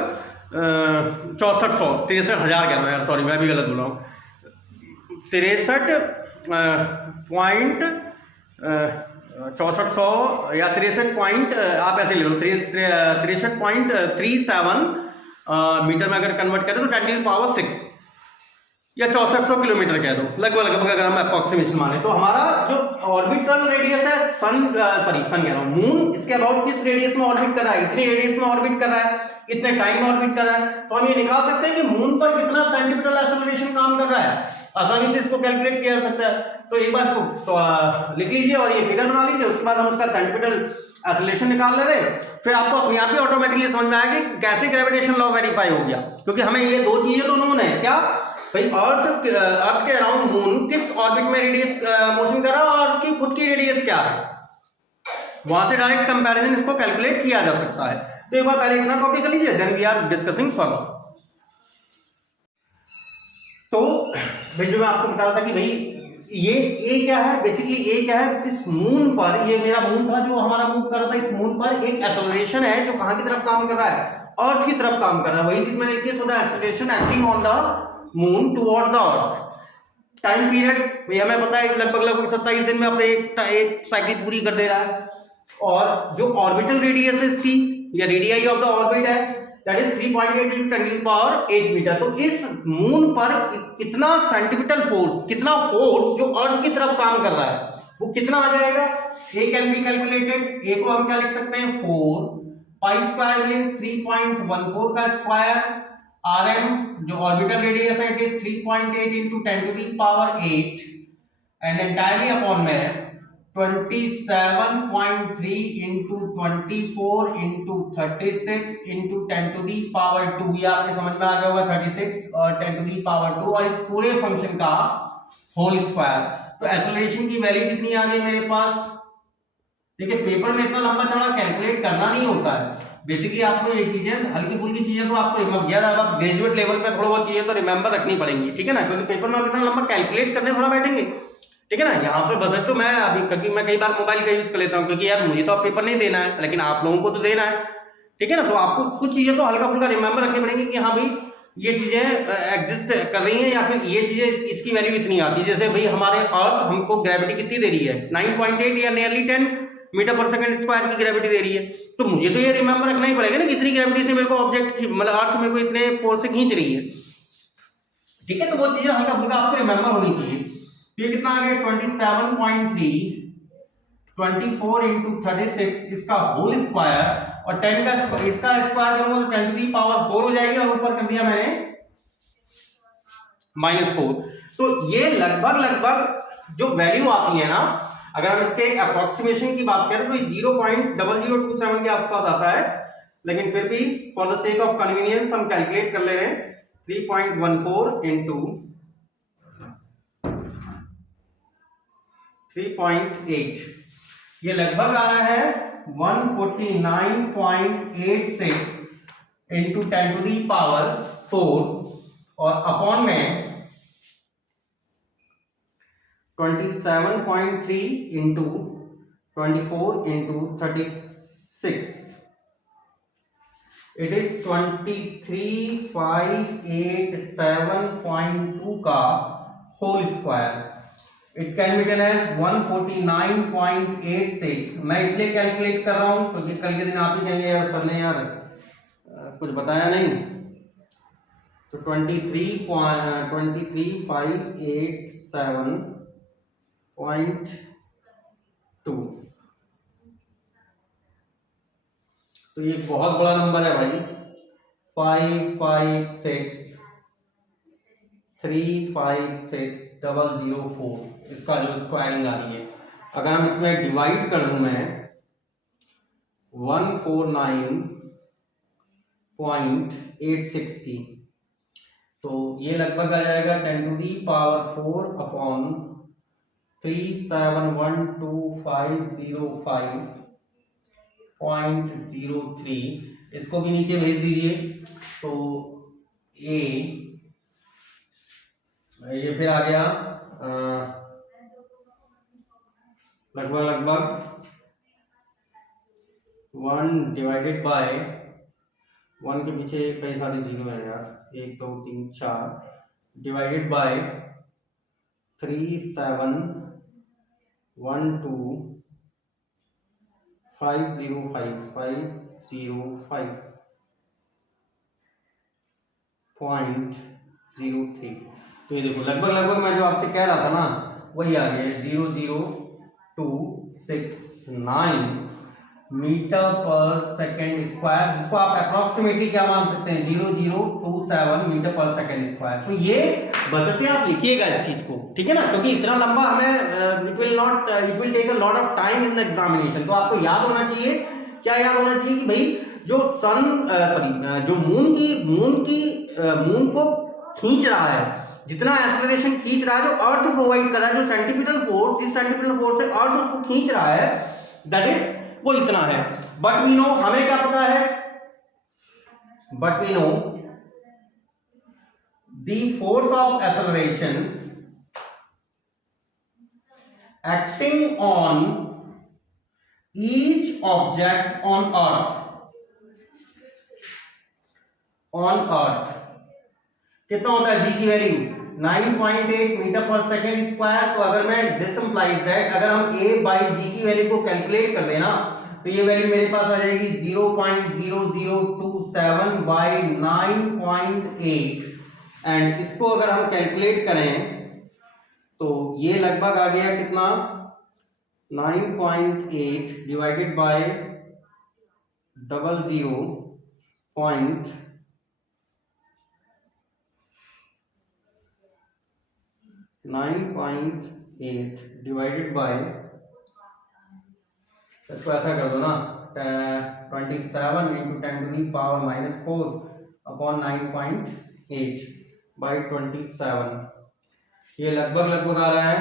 63,000 कह रहा हूँ यार, सॉरी मैं भी गलत बोला हूँ, 6400 या 63 आप ऐसे ले लो 63.37 मीटर में अगर कन्वर्ट करें तो 10⁶ या 6400 किलोमीटर कह दो लगभग अगर हम अप्रोक्सीमेशन माने। तो हमारा जो ऑर्बिटल रेडियस है सन कह रहा हूँ मून, इसके अबाउट किस रेडियस में ऑर्बिट कर रहा है, इतने रेडियस में ऑर्बिट कर रहा है, इतने टाइम में ऑर्बिट कर रहा है। तो हम ये निकाल सकते हैं कि मून पर कितना सेंटीमीटर एक्सेलरेशन काम कर रहा है, आसानी से इसको कैलकुलेट किया जा सकता है। तो एक बार इसको लिख लीजिए और ये फिगर बना लीजिए, उसके बाद हम उसका सेंटीमीटर एक्सेलरेशन निकाल ले रहे, फिर आपको अपने आप ही ऑटोमेटिकली समझ में आएगा कि कैसे ग्रेविटेशन लॉ वेरीफाई हो गया, क्योंकि हमें ये दो चीजें तो नोन है क्या भाई, अर्थ के अराउंड मून किस ऑर्बिट में रेडियस मोशन कर रहा है और अर्थ की खुद की रेडियस क्या है, वहां से डायरेक्ट कंपैरिजन इसको कैलकुलेट किया जा सकता है। तो एक बार पहले इतना कॉपी कर लीजिए, then we are discussing further. तो भाई जो मैं आपको बता रहा था कि भाई ये क्या है, बेसिकली ये क्या है, इस मून पर, ये मेरा मून था जो हमारा मूव कर रहा था, इस मून पर एक एक्सेलरेशन है जो कहां की तरफ काम कर रहा है, अर्थ की तरफ काम कर रहा है। वही चीज मैंने लिखी है, so the acceleration acting on the moon toward the earth. Time period भाई हमें पता है लगभग 27 दिन में अपने एक साइकिल पूरी कर दे रहा है। और जो ऑर्बिटल रेडियस है इसकी या रेडियाई ऑफ द ऑर्बिट है दैट इज 3.8 इंटू 10⁸ मीटर। तो इस मून पर कितना सेंटीमीटर फोर्स, कितना फोर्स जो अर्थ की तरफ काम कर रहा है वो कितना आ जाएगा, ए कैन बी कैलकुलेटेड। ए को हम क्या लिख सकते हैं 4 पाई स्क्वायर मींस 3.14 का स्क्वायर, rm जो ऑर्बिटल रेडियस है it is 3.8 into 10⁸ and entirely upon में 27.3 इंटू 24 इंटू 36 इंटू 10⁻², ये आपके समझ में आ गया होगा 36 और 10⁻², और इस पूरे फंक्शन का होल स्क्वायर। तो एक्सेलरेशन की वैल्यू कितनी आ गई मेरे पास, देखिए पेपर में इतना लंबा चौड़ा कैलकुलेट करना नहीं होता है, बेसिकली आपको ये चीजें हल्की फुल्की चीजें तो आपको आप ग्रेजुएट लेवल पे थोड़ा बहुत चीजें तो रिमेंबर रखनी पड़ेंगी, ठीक है ना, क्योंकि पेपर में आप इतना लंबा कैलकुलेट करने थोड़ा बैठेंगे, ठीक है ना। यहाँ पर बस तो मैं अभी क्योंकि मैं कई बार मोबाइल का यूज कर लेता हूँ, क्योंकि यार मुझे तो अब पेपर नहीं देना है लेकिन आप लोगों को तो देना है, ठीक है ना। तो आपको कुछ चीजें तो हल्का फुल्का रिमेंबर रखनी पड़ेंगी कि हाँ भाई ये चीजें एग्जिस्ट कर रही हैं या फिर ये चीजें इसकी वैल्यू इतनी आती है। जैसे भाई हमारे अर्थ हमको ग्रेविटी कितनी दे रही है 9.8 या नियरली 10 मीटर पर सेकंड स्क्वायर की ग्रेविटी दे रही है, तो मुझे तो ये रिमेंबर रखना ही पड़ेगा ना कितनी ग्रेविटी से मेरे को ऑब्जेक्ट मतलब अर्थ मेरे को इतने फोर्स से खींच रही है, ठीक है। तो वो चीजें हल्का फुल्का आपको रिमेंबर होनी चाहिए। ये कितना आ गया 27.3 24 इंटू 36 इसका होल स्क्वायर और 10 का इसका स्क्वायर करूंगा तो 10⁻4 हो जाएगी और ऊपर कर दिया मैंने -4। तो ये लगभग जो वैल्यू आती है ना, अगर हम इसके अप्रोक्सीमेशन की बात करें तो 0.0027 के आसपास आता है, लेकिन फिर भी for the sake of convenience हम कैलकुलेट कर ले रहे हैं 3.14 into 3.8, ये लगभग आ रहा है 149.86 इंटू 10⁴ और अपॉन में 27.3 इंटू 24 इंटू 36, इट इज 23,587.2 का whole square. It can be written as 149.86। मैं इसलिए कैलकुलेट कर रहा हूं क्योंकि कल के दिन आप ही कहेंगे यार सर ने यार कुछ बताया नहीं। तो 23,587.2, तो ये बहुत बड़ा नंबर है भाई। 556,356,004 इसका जो स्क्वायरिंग आ रही है, अगर हम इसमें डिवाइड कर दूं मैं 149.86 की, तो ये लगभग आ जाएगा 10⁴ अपॉन 3712505.03। इसको भी नीचे भेज दीजिए। तो ये फिर आ गया लगभग 1 डिवाइडेड बाय 1 के पीछे कई सारे जीरो है यार, 1 2 3 4, डिवाइडेड बाय 3712505.03। तो ये देखो लगभग मैं जो आपसे कह रहा था ना वही आ गया 00269 मीटर पर सेकेंड स्क्वायर, जिसको आप अप्रोक्सीमेटली क्या मान सकते हैं 0027 मीटर पर सेकेंड स्क्वायर। तो ये बसते आप लिखिएगा इस चीज को, ठीक है ना, क्योंकि इतना लंबा हमें it will take a lot of time in the examination. तो आपको याद होना चाहिए, क्या याद होना चाहिए कि भाई जो जो मून को खींच रहा है, जितना एक्सेलरेशन खींच रहा है, जो अर्थ प्रोवाइड कर रहा है, जो सेंट्रीपिटल फोर्स, जिस सेंट्रीपिटल फोर्स से अर्थ उसको खींच रहा है, दैट इज वो इतना है। बट वी नो, हमें क्या पता है, but we know the force of acceleration acting on each object on earth कितना होता है, जी की वैल्यू 9.8 मीटर पर सेकेंड स्क्वायर। तो अगर मैं दिस इंप्लाइज दैट, अगर हम a बाई जी की वैल्यू को कैलकुलेट कर देना तो ये वैल्यू मेरे पास आ जाएगी 0.0027 बाई 9.8, एंड इसको अगर हम कैलकुलेट करें तो ये लगभग आ गया कितना 9.8 डिवाइडेड बाय 00.9.8 डिवाइडेड बाय, इसको ऐसा कर दो ना 27 इंटू 10⁻⁻⁴ अपॉन 9.8 बाई 27, ये लगभग आ रहा है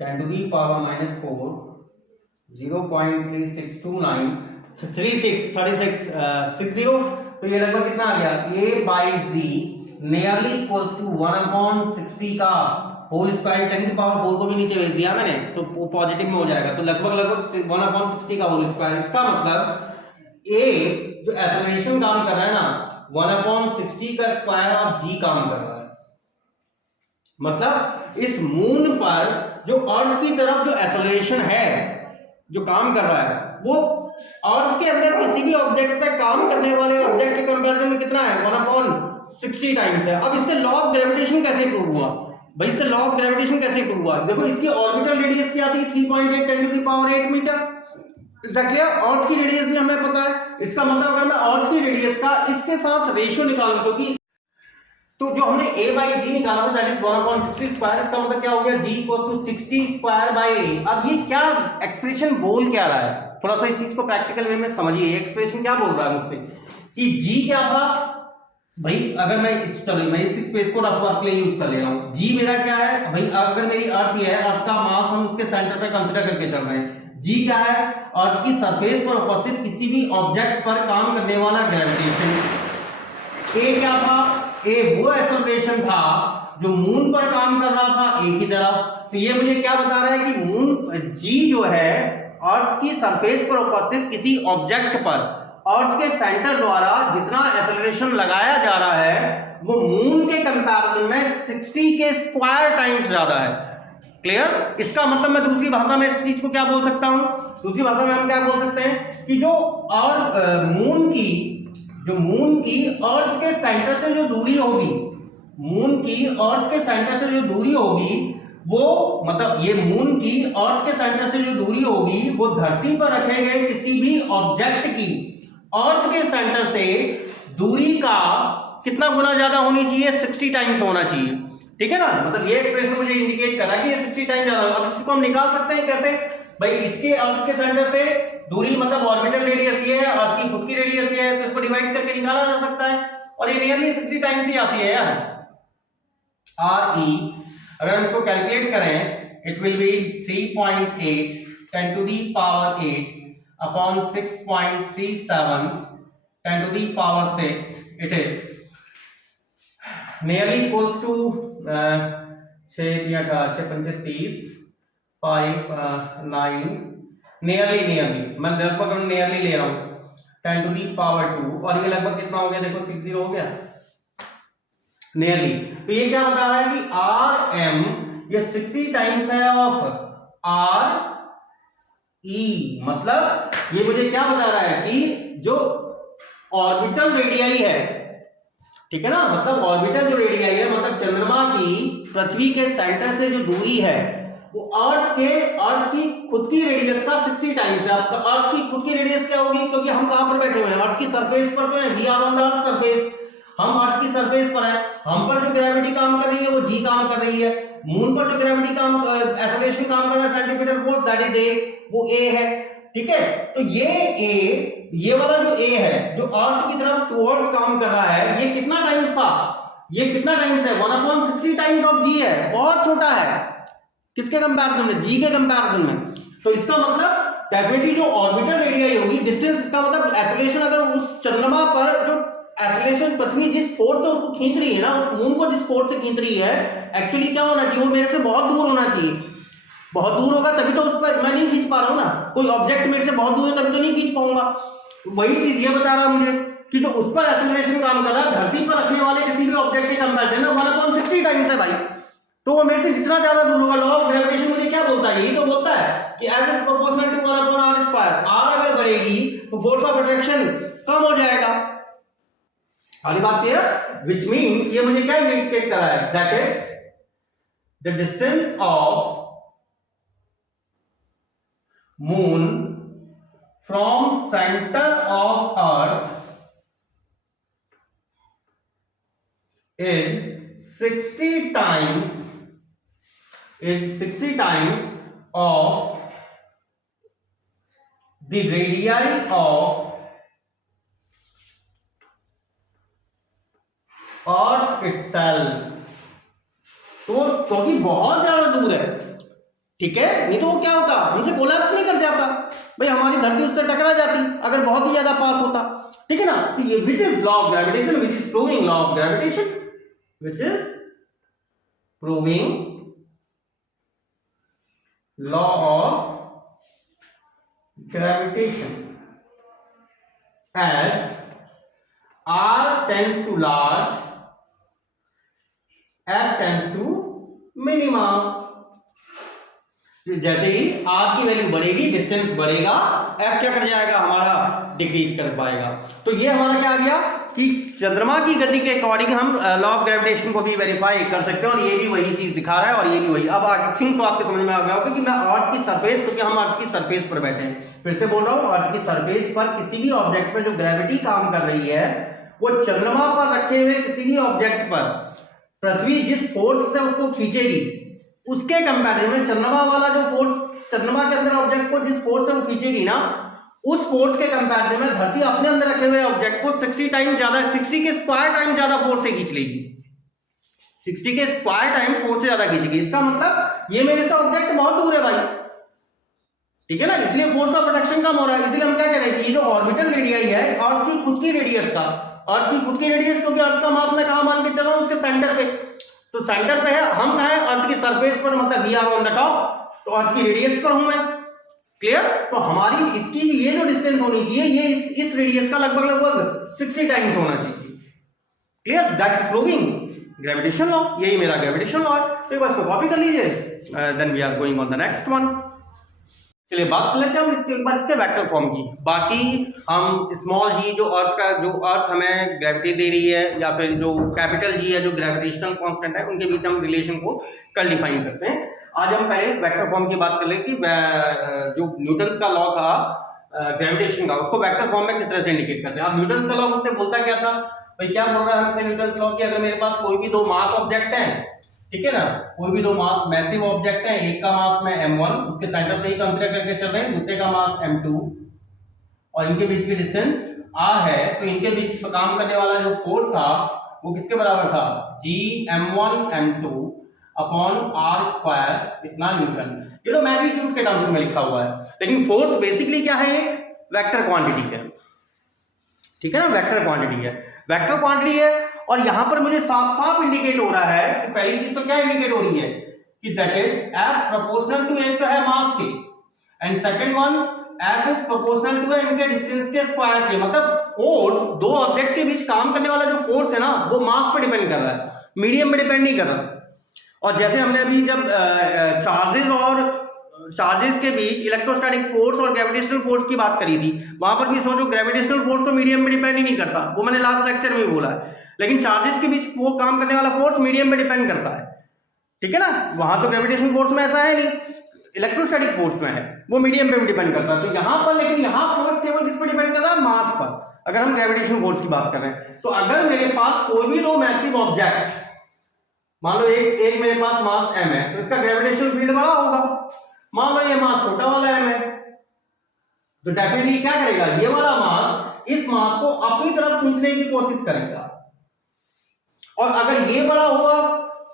10⁻⁻⁴ 0.3629 3660। तो ये लगभग कितना आ गया, a by G nearly equals to 1/60 का होल स्क्वायर। 10⁴ को भी नीचे भेज दिया मैंने तो वो पॉजिटिव में हो जाएगा, तो लगभग 1/60 का होल स्क्वायर। इसका मतलब a जो एक्सेलरेशन काम कर रहा है ना 1/60 का स्क्वायर ऑफ g काम कर रहा है। मतलब इस मून पर जो अर्थ की तरफ जो एक्सेलरेशन है, जो काम कर रहा है, वो अर्थ के अंदर किसी भी ऑब्जेक्ट पे काम करने वाले ऑब्जेक्ट के कंपैरिजन में कितना है 1/60 टाइम्स है। अब इससे लॉ ऑफ ग्रेविटेशन कैसे प्रूव हुआ भाई, इससे लॉ ऑफ ग्रेविटेशन कैसे प्रूव हुआ, देखो इसकी ऑर्बिटल रेडियस क्या थी 3.8 10⁸ metre. Is that clear? Earth की रेडियस भी हमें पता है। इसका मतलब अगर मैं अर्थ की रेडियस का इसके साथ रेशियो निकालूं, क्योंकि तो जो हमने a बाई जी निकाला था दैट इज 1/60 स्क्वायर, इसका मतलब क्या हो गया g equals to 60 square by a। अब ये क्या एक्सप्रेशन बोल क्या रहा है, थोड़ा सा इस चीज को प्रैक्टिकल वे में समझिए। एक्सप्रेशन क्या बोल रहा है मुझसे कि जी क्या था भाई, अगर मैं इस स्पेस को रफ वर्क के लिए यूज कर ले रहा हूं, जी मेरा क्या है भाई, अगर मेरी अर्थ ये है, अर्थ का मास हम उसके सेंटर पे कंसीडर करके चल रहे हैं, जी क्या है, अर्थ की सरफेस पर उपस्थित किसी भी ऑब्जेक्ट पर काम करने वाला ग्रेविटेशन। ए क्या था, ए वो एक्सेलरेशन था जो मून पर काम कर रहा था ए की तरफ। तो ये मुझे क्या बता रहा है कि मून जी जो है अर्थ की सरफेस पर उपस्थित किसी ऑब्जेक्ट पर अर्थ के सेंटर द्वारा जितना एक्सेलरेशन लगाया जा रहा है वो मून के कंपैरिजन में 60 के स्क्वायर टाइम्स ज्यादा है। क्लियर? इसका मतलब मैं दूसरी भाषा में इस चीज को क्या बोल सकता हूं, दूसरी भाषा में हम क्या बोल सकते हैं कि जो मून की अर्थ के सेंटर से जो दूरी होगी, मून की अर्थ के सेंटर से जो दूरी होगी वो मतलब ये मून की अर्थ के सेंटर से जो दूरी होगी वो धरती पर रखे गए किसी भी ऑब्जेक्ट की अर्थ के सेंटर से दूरी का कितना गुना ज्यादा होनी चाहिए, 60 टाइम्स होना चाहिए। ठीक है ना, मतलब ये एक्सप्रेशन मुझे इंडिकेट करा कि ये 60 टाइम्स ज्यादा। अब इसको हम निकाल सकते हैं कैसे भाई, इसके अर्थ के सेंटर से दूरी मतलब ऑर्बिटल रेडियस ये है, अर्थ की खुद की रेडियस ये है, तो इसको डिवाइड करके निकाला जा सकता है और ये नियरली 60 टाइम्स ही आती है यार। आर ई अगर हम इसको कैलकुलेट करें it will B 3.8 10 to the power 8 upon 6.37 10 to the power 6, it is nearly equals to 6 5 9 nearly मैं लगभग नियरली ले रहा हूं 10 to the power 2 और ये लगभग कितना हो गया देखो 60 हो गया नियरली। तो ये क्या बता रहा है कि आर एम ये 60 टाइम्स है ऑफ आर ई, मतलब ये मुझे क्या बता रहा है कि जो ऑर्बिटल रेडियाई है, ठीक है ना, मतलब ऑर्बिटल जो रेडियाई है मतलब चंद्रमा की पृथ्वी के सेंटर से जो दूरी है वो अर्थ की खुद की रेडियस का 60 टाइम्स है। आपका अर्थ की खुद की रेडियस क्या होगी, क्योंकि हम कहां पर बैठे हुए हैं, अर्थ की सरफेस पर तो है, we are on the earth surface, हम अर्थ की सरफेस पर है, हम पर जो ग्रेविटी काम कर रही है वो जी काम कर रही है, मून पर जो ग्रेविटी काम एक्सेलरेशन काम कर रहा है centimetre force that is a, वो ए है। ठीक है, तो ये वाला जो ए है जो अर्थ की तरफ टुवर्ड्स काम कर रहा है ये कितना टाइम्स था, ये कितना टाइम्स है 1/60 टाइम्स ऑफ जी है, बहुत छोटा है किसके कंपैरिजन में, जी के कंपैरिजन में। तो इसका मतलब डेफिनेटली जो ऑर्बिटल रेडियाई होगी डिस्टेंस, इसका मतलब एक्सेलरेशन अगर उस चंद्रमा पर जो एक्सेलरेशन पृथ्वी जिस फोर्स से उसको खींच रही है ना, उस मून को जिस फोर्स से खींच रही है, एक्चुअली क्या होना चाहिए, वो मेरे से बहुत दूर होना चाहिए, बहुत दूर होगा तभी तो उस पर मैं नहीं खींच पा रहा हूं ना, कोई ऑब्जेक्ट मेरे से बहुत दूर है तभी तो नहीं खींच पाऊंगा। वही चीज ये बता रहा मुझे कि जो उस पर एक्सेलरेशन काम कर रहा है धरती पर रखने वाले किसी भी ऑब्जेक्ट के कंपैरिजन में 1/60 टाइम्स है भाई, तो वो मेरे से जितना ज्यादा दूर होगा, लॉ ऑफ ग्रेविटेशन मुझे क्या बोलता है, यही तो बोलता है कि as is proportional to 1/r², R अगर बढ़ेगी तो फोर्स ऑफ अट्रैक्शन कम हो जाएगा। आगे बात क्लियर, विच मीन ये मुझे क्या इंडिकेट कर रहा है, that is the distance of moon from centre of earth is 60 times of the radii of earth itself। तो क्योंकि बहुत ज्यादा दूर है, ठीक है, नहीं तो वो क्या होता, हमसे कोलैप्स नहीं कर जाता भाई, हमारी धरती उससे टकरा जाती अगर बहुत ही ज्यादा पास होता। ठीक है ना, तो ये which is law of gravitation, which is proving law of gravitation, which is proving law of gravitation as r tends to large, f tends to minima। जैसे ही r की वैल्यू बढ़ेगी डिस्टेंस बढ़ेगा, f क्या कर जाएगा हमारा, डिक्रीज कर पाएगा। तो ये हमारा क्या आ गया कि चंद्रमा की गति के अकॉर्डिंग हम लॉ ऑफ ग्रेविटेशन को भी वेरीफाई कर सकते हैं और ये भी वही चीज दिखा रहा है और ये भी वही। अब आई थिंक तो आपके समझ में आ गया होगा कि मैं अर्थ की सरफेस, क्योंकि हम अर्थ की सरफेस पर बैठे हैं, फिर से बोल रहा हूं, अर्थ की सरफेस पर किसी भी ऑब्जेक्ट पर जो ग्रेविटी काम कर रही है वो चंद्रमा पर रखे हुए किसी भी ऑब्जेक्ट पर पृथ्वी जिस फोर्स से उसको खींचेगी उसके कंपैरिजन में चंद्रमा वाला जो फोर्स, चंद्रमा के अंदर ऑब्जेक्ट को जिस फोर्स से वो खींचेगी ना, उस फोर्स के कंपैरिजन में धरती अपने अंदर रखे हुए ऑब्जेक्ट को 60 टाइम ज्यादा, 60 के स्क्वायर टाइम ज्यादा फोर्स से खींच लेगी, 60 के स्क्वायर टाइम फोर्स से ज्यादा खींचेगी। इसका मतलब ये मेरे से ऑब्जेक्ट बहुत दूर है भाई, ठीक है ना, इसलिए फोर्स ऑफ अट्रैक्शन कम हो रहा है। इसलिए हम क्या करें कि ये जो ऑर्बिटल रेडियस है अर्थ की खुद की रेडियस का, अर्थ की खुद की रेडियस, क्योंकि अर्थ का मास मैं कहां मान के चल रहा हूं, उसके सेंटर पे, तो सेंटर पे है, हम कहां है, अर्थ की सरफेस पर, मतलब we are on the top, तो अर्थ की रेडियस पर हूं मैं, क्लियर। तो हमारी इसकी ये जो डिस्टेंस होनी चाहिए ये इस रेडियस का लगभग 60 टाइम्स होना चाहिए, clear. That is proving gravitation law, यही मेरा ग्रेविटेशन लॉ है। तो एक बार इसको कॉपी कर लीजिए, then we are going on the next one. चलिए बात कर लेते हैं हम इसके एक बार इसके वेक्टर फॉर्म की। बाकी हम स्मॉल जी जो अर्थ का, जो अर्थ हमें ग्रेविटी दे रही है, या फिर जो कैपिटल जी है जो ग्रेविटेशनल कांस्टेंट है, उनके बीच हम रिलेशन को कल डिफाइन करते हैं। आज हम पहले वेक्टर फॉर्म की बात कर लें कि जो न्यूटन्स का लॉ था ग्रेविटेशन का, उसको वेक्टर फॉर्म में किस तरह से इंडिकेट करते हैं। अब न्यूटन्स का लॉ मुझसे बोलता क्या था भाई, क्या बोल रहा है हमसे न्यूटन्स लॉ कि अगर मेरे पास कोई भी दो मास ऑब्जेक्ट है, ठीक है ना, कोई भी दो मास मैसिव ऑब्जेक्ट है, एक का मास में m1 उसके सेंटर पे ही कंसीडर करके चल रहे हैं, दूसरे का मास m2 और इनके बीच की डिस्टेंस r है, तो इनके बीच काम करने वाला जो फोर्स था वो किसके बराबर था, g m1 m2 upon r square इतना न्यूटन। ये तो मैग्नीट्यूड के टर्म्स में लिखा हुआ है, लेकिन फोर्स बेसिकली क्या है, एक वेक्टर क्वांटिटी है, ठीक है ना, वेक्टर क्वांटिटी है, वेक्टर क्वांटिटी है। और यहां पर मुझे साफ साफ इंडिकेट हो रहा है कि पहली चीज तो क्या इंडिकेट हो रही है कि that is f proportional to, एक तो है मास के, and second one f is proportional to इनके डिस्टेंस के स्क्वायर के। मतलब फोर्स, दो ऑब्जेक्ट के बीच काम करने वाला जो फोर्स है ना, वो मास पे डिपेंड कर रहा है, मीडियम पे डिपेंड नहीं कर रहा। और जैसे हमने अभी जब चार्जेस के बीच इलेक्ट्रोस्टैटिक फोर्स और ग्रेविटेशनल फोर्स की बात करी थी, वहां पर भी सोचो ग्रेविटेशनल फोर्स तो मीडियम पे डिपेंड ही नहीं करता, वो मैंने लास्ट लेक्चर में बोला है, लेकिन चार्जेस के बीच वो काम करने वाला फोर्स मीडियम पे डिपेंड करता है, ठीक है ना। वहां तो ग्रेविटेशनल फोर्स में ऐसा है नहीं, इलेक्ट्रोस्टैटिक फोर्स में है, वो मीडियम पे डिपेंड करता है। तो यहां पर, लेकिन यहां फोर्स केवल किस पे डिपेंड कर रहा है, मास पर, अगर हम ग्रेविटेशनल फोर्स की बात कर रहे हैं। तो अगर मेरे पास कोई भी दो मैसिव ऑब्जेक्ट, मान लो एक मेरे पास मास m है, तो इसका ग्रेविटेशनल फील्ड बड़ा होगा। मान लो ये मास छोटा वाला m है, तो डेफिनेटली क्या करेगा, ये वाला मास इस मास को अपनी तरफ खींचने की कोशिश करेगा, और अगर ये बड़ा हुआ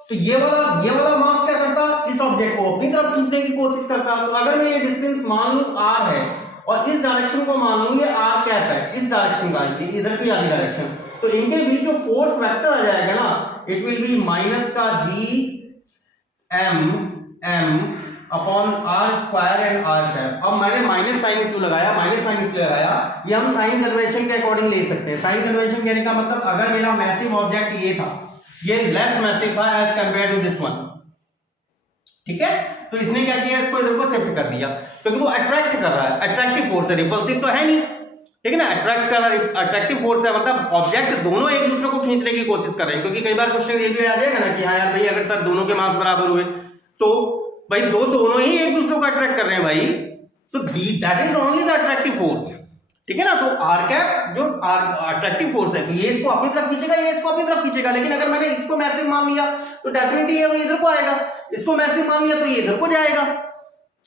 तो ये वाला मास क्या करता, इस ऑब्जेक्ट को अपनी तरफ खींचने की कोशिश करता। तो अगर मैं ये डिस्टेंस मान लूं r है और इस डायरेक्शन को मान लूं ये r कैप है, इस डायरेक्शन का, ये इधर की वाली डायरेक्शन, तो इनके बीच जो फोर्स वेक्टर आ जाएगा ना, इट विल बी माइनस का g m upon r square and r cap. अब मैंने माइनस साइन क्यों लगाया, माइनस साइन इसलिए लगाया, ये हम साइन कन्वेंशन के अकॉर्डिंग ले सकते हैं। साइन कन्वेंशन कहने का मतलब, अगर मेरा मैसिव ऑब्जेक्ट ये था, ये लेस मैसिव था as compare to this one, ठीक है, तो इसने क्या किया, इसको इधर को शिफ्ट कर दिया, क्योंकि वो अट्रैक्ट कर रहा है, अट्रैक्टिव फोर्स है, रिपल्सिव तो है नहीं, ठीक है ना, अट्रैक्ट कर रहा है, अट्रैक्टिव फोर्स है, मतलब ऑब्जेक्ट दोनों एक दूसरे को खींचने की कोशिश कर रहे हैं। क्योंकि कई बार क्वेश्चन ये भी आ जाएगा ना कि हाँ यार भाई, अगर सर दोनों के मास बराबर हुए तो भाई दोनों ही एक दूसरे को अट्रैक्ट कर रहे हैं भाई, तो that is only the attractive force, ठीक है ना। तो आर कैप जो अट्रैक्टिव फोर्स है, तो ये इसको अपनी तरफ खींचेगा, ये इसको अपनी तरफ खींचेगा। लेकिन अगर मैंने इसको मैसिव मान लिया तो डेफिनेटली ये इधर को आएगा, इसको मैसिव मान लिया तो ये इधर को जाएगा,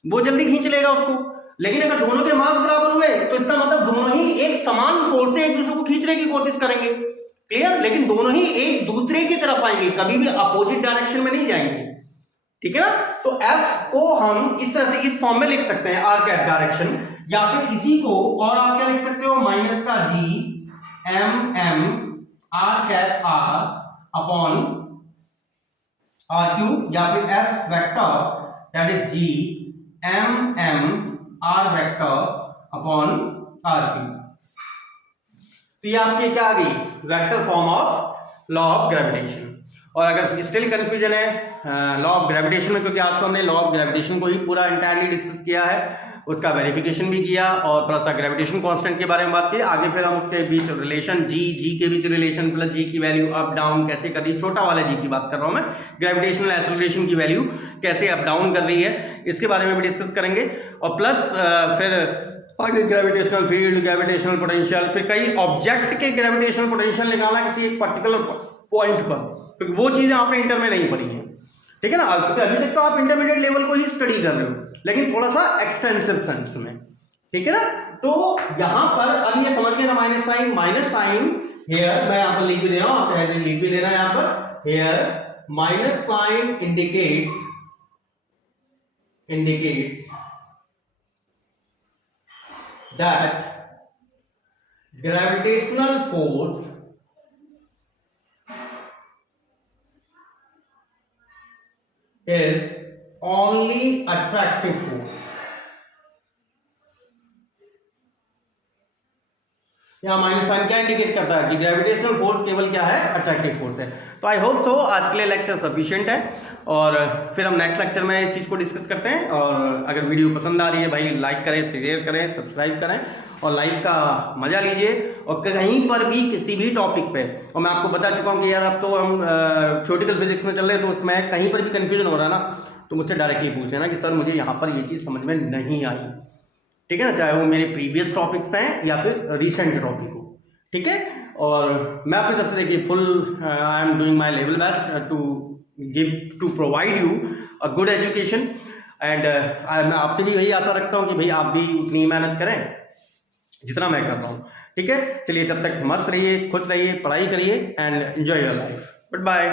वो जल्दी खींच लेगा उसको। लेकिन अगर दोनों के मास बराबर हुए तो इसका मतलब दोनों ही एक समान फोर्स से एक दूसरे को खींचने की कोशिश करेंगे, क्लियर। लेकिन दोनों ही एक दूसरे की तरफ आएंगे, कभी भी अपोजिट डायरेक्शन में नहीं जाएंगे, ठीक है ना। तो F को हम इस तरह से इस फॉर्म में लिख सकते हैं, आर कैप डायरेक्शन, या फिर इसी को और आप क्या लिख सकते हो, माइनस का g m R cap r upon r cube, या फिर F vector that is g m r vector upon r cube. तो ये आपकी क्या आ गई, vector form of law of gravitation. और अगर स्टिल कंफ्यूजन है लॉ ऑफ ग्रेविटेशन में, क्योंकि आज तो हमने लॉ ऑफ ग्रेविटेशन को ही पूरा इंटायरली डिस्कस किया है, उसका वेरिफिकेशन भी किया और थोड़ा सा ग्रेविटेशन कांस्टेंट के बारे में बात की। आगे फिर हम उसके बीच रिलेशन जी के बीच रिलेशन प्लस जी की वैल्यू अप डाउन कैसे कर रही है, छोटा वाला जी की बात कर रहा हूँ मैं, ग्रेविटेशनल एक्सेलरेशन की वैल्यू कैसे अप डाउन कर रही है, इसके बारे में भी डिस्कस करेंगे। और प्लस फिर आगे ग्रेविटेशनल फील्ड, ग्रेविटेशनल पोटेंशियल, फिर कई ऑब्जेक्ट के ग्रेविटेशनल पोटेंशियल निकालना किसी एक पर्टिकुलर पॉइंट पर, क्योंकि वो चीजें आपने इंटर में नहीं पढ़ी हैं, ठीक है ना। क्योंकि अभी तक तो आप इंटरमीडिएट लेवल को ही स्टडी कर रहे हो, लेकिन थोड़ा सा एक्सटेंसिव सेंस में, ठीक है ना। तो यहां पर अब ये समझ गए ना, माइनस साइन हेयर मैं यहां पर लिख भी दे रहा हूं, आप चाहे लिख भी देना यहां पर, here minus sign indicates that gravitational force is only attractive force। यहाँ माइनस साइन क्या इंडिकेट करता है कि ग्रेविटेशनल फोर्स केवल क्या है, अट्रैक्टिव फोर्स है। तो आई होप सो आज के लिए लेक्चर सफिशिएंट है, और फिर हम नेक्स्ट लेक्चर में इस चीज़ को डिस्कस करते हैं। और अगर वीडियो पसंद आ रही है भाई, लाइक करें, शेयर करें, सब्सक्राइब करें और लाइफ का मजा लीजिए। और कहीं पर भी किसी भी टॉपिक पे, और मैं आपको बता चुका हूँ कि यार अब तो हम थ्योरेटिकल फिजिक्स में चल रहे हैं, तो उसमें कहीं पर भी कन्फ्यूजन हो रहा है ना, तो मुझसे डायरेक्टली पूछ लेना कि सर मुझे यहाँ पर ये चीज़ समझ में नहीं आई, ठीक है ना, चाहे वो मेरे प्रीवियस टॉपिक्स हैं या फिर रिसेंट टॉपिक हो, ठीक है। और मैं अपनी तरफ से देखिए full I am doing my level best to provide you a good education. And मैं आपसे भी वही आशा रखता हूँ कि भाई आप भी उतनी मेहनत करें जितना मैं कर रहा हूँ, ठीक है। चलिए तब तक मस्त रहिए, खुश रहिए, पढ़ाई करिए and enjoy your life. Good bye.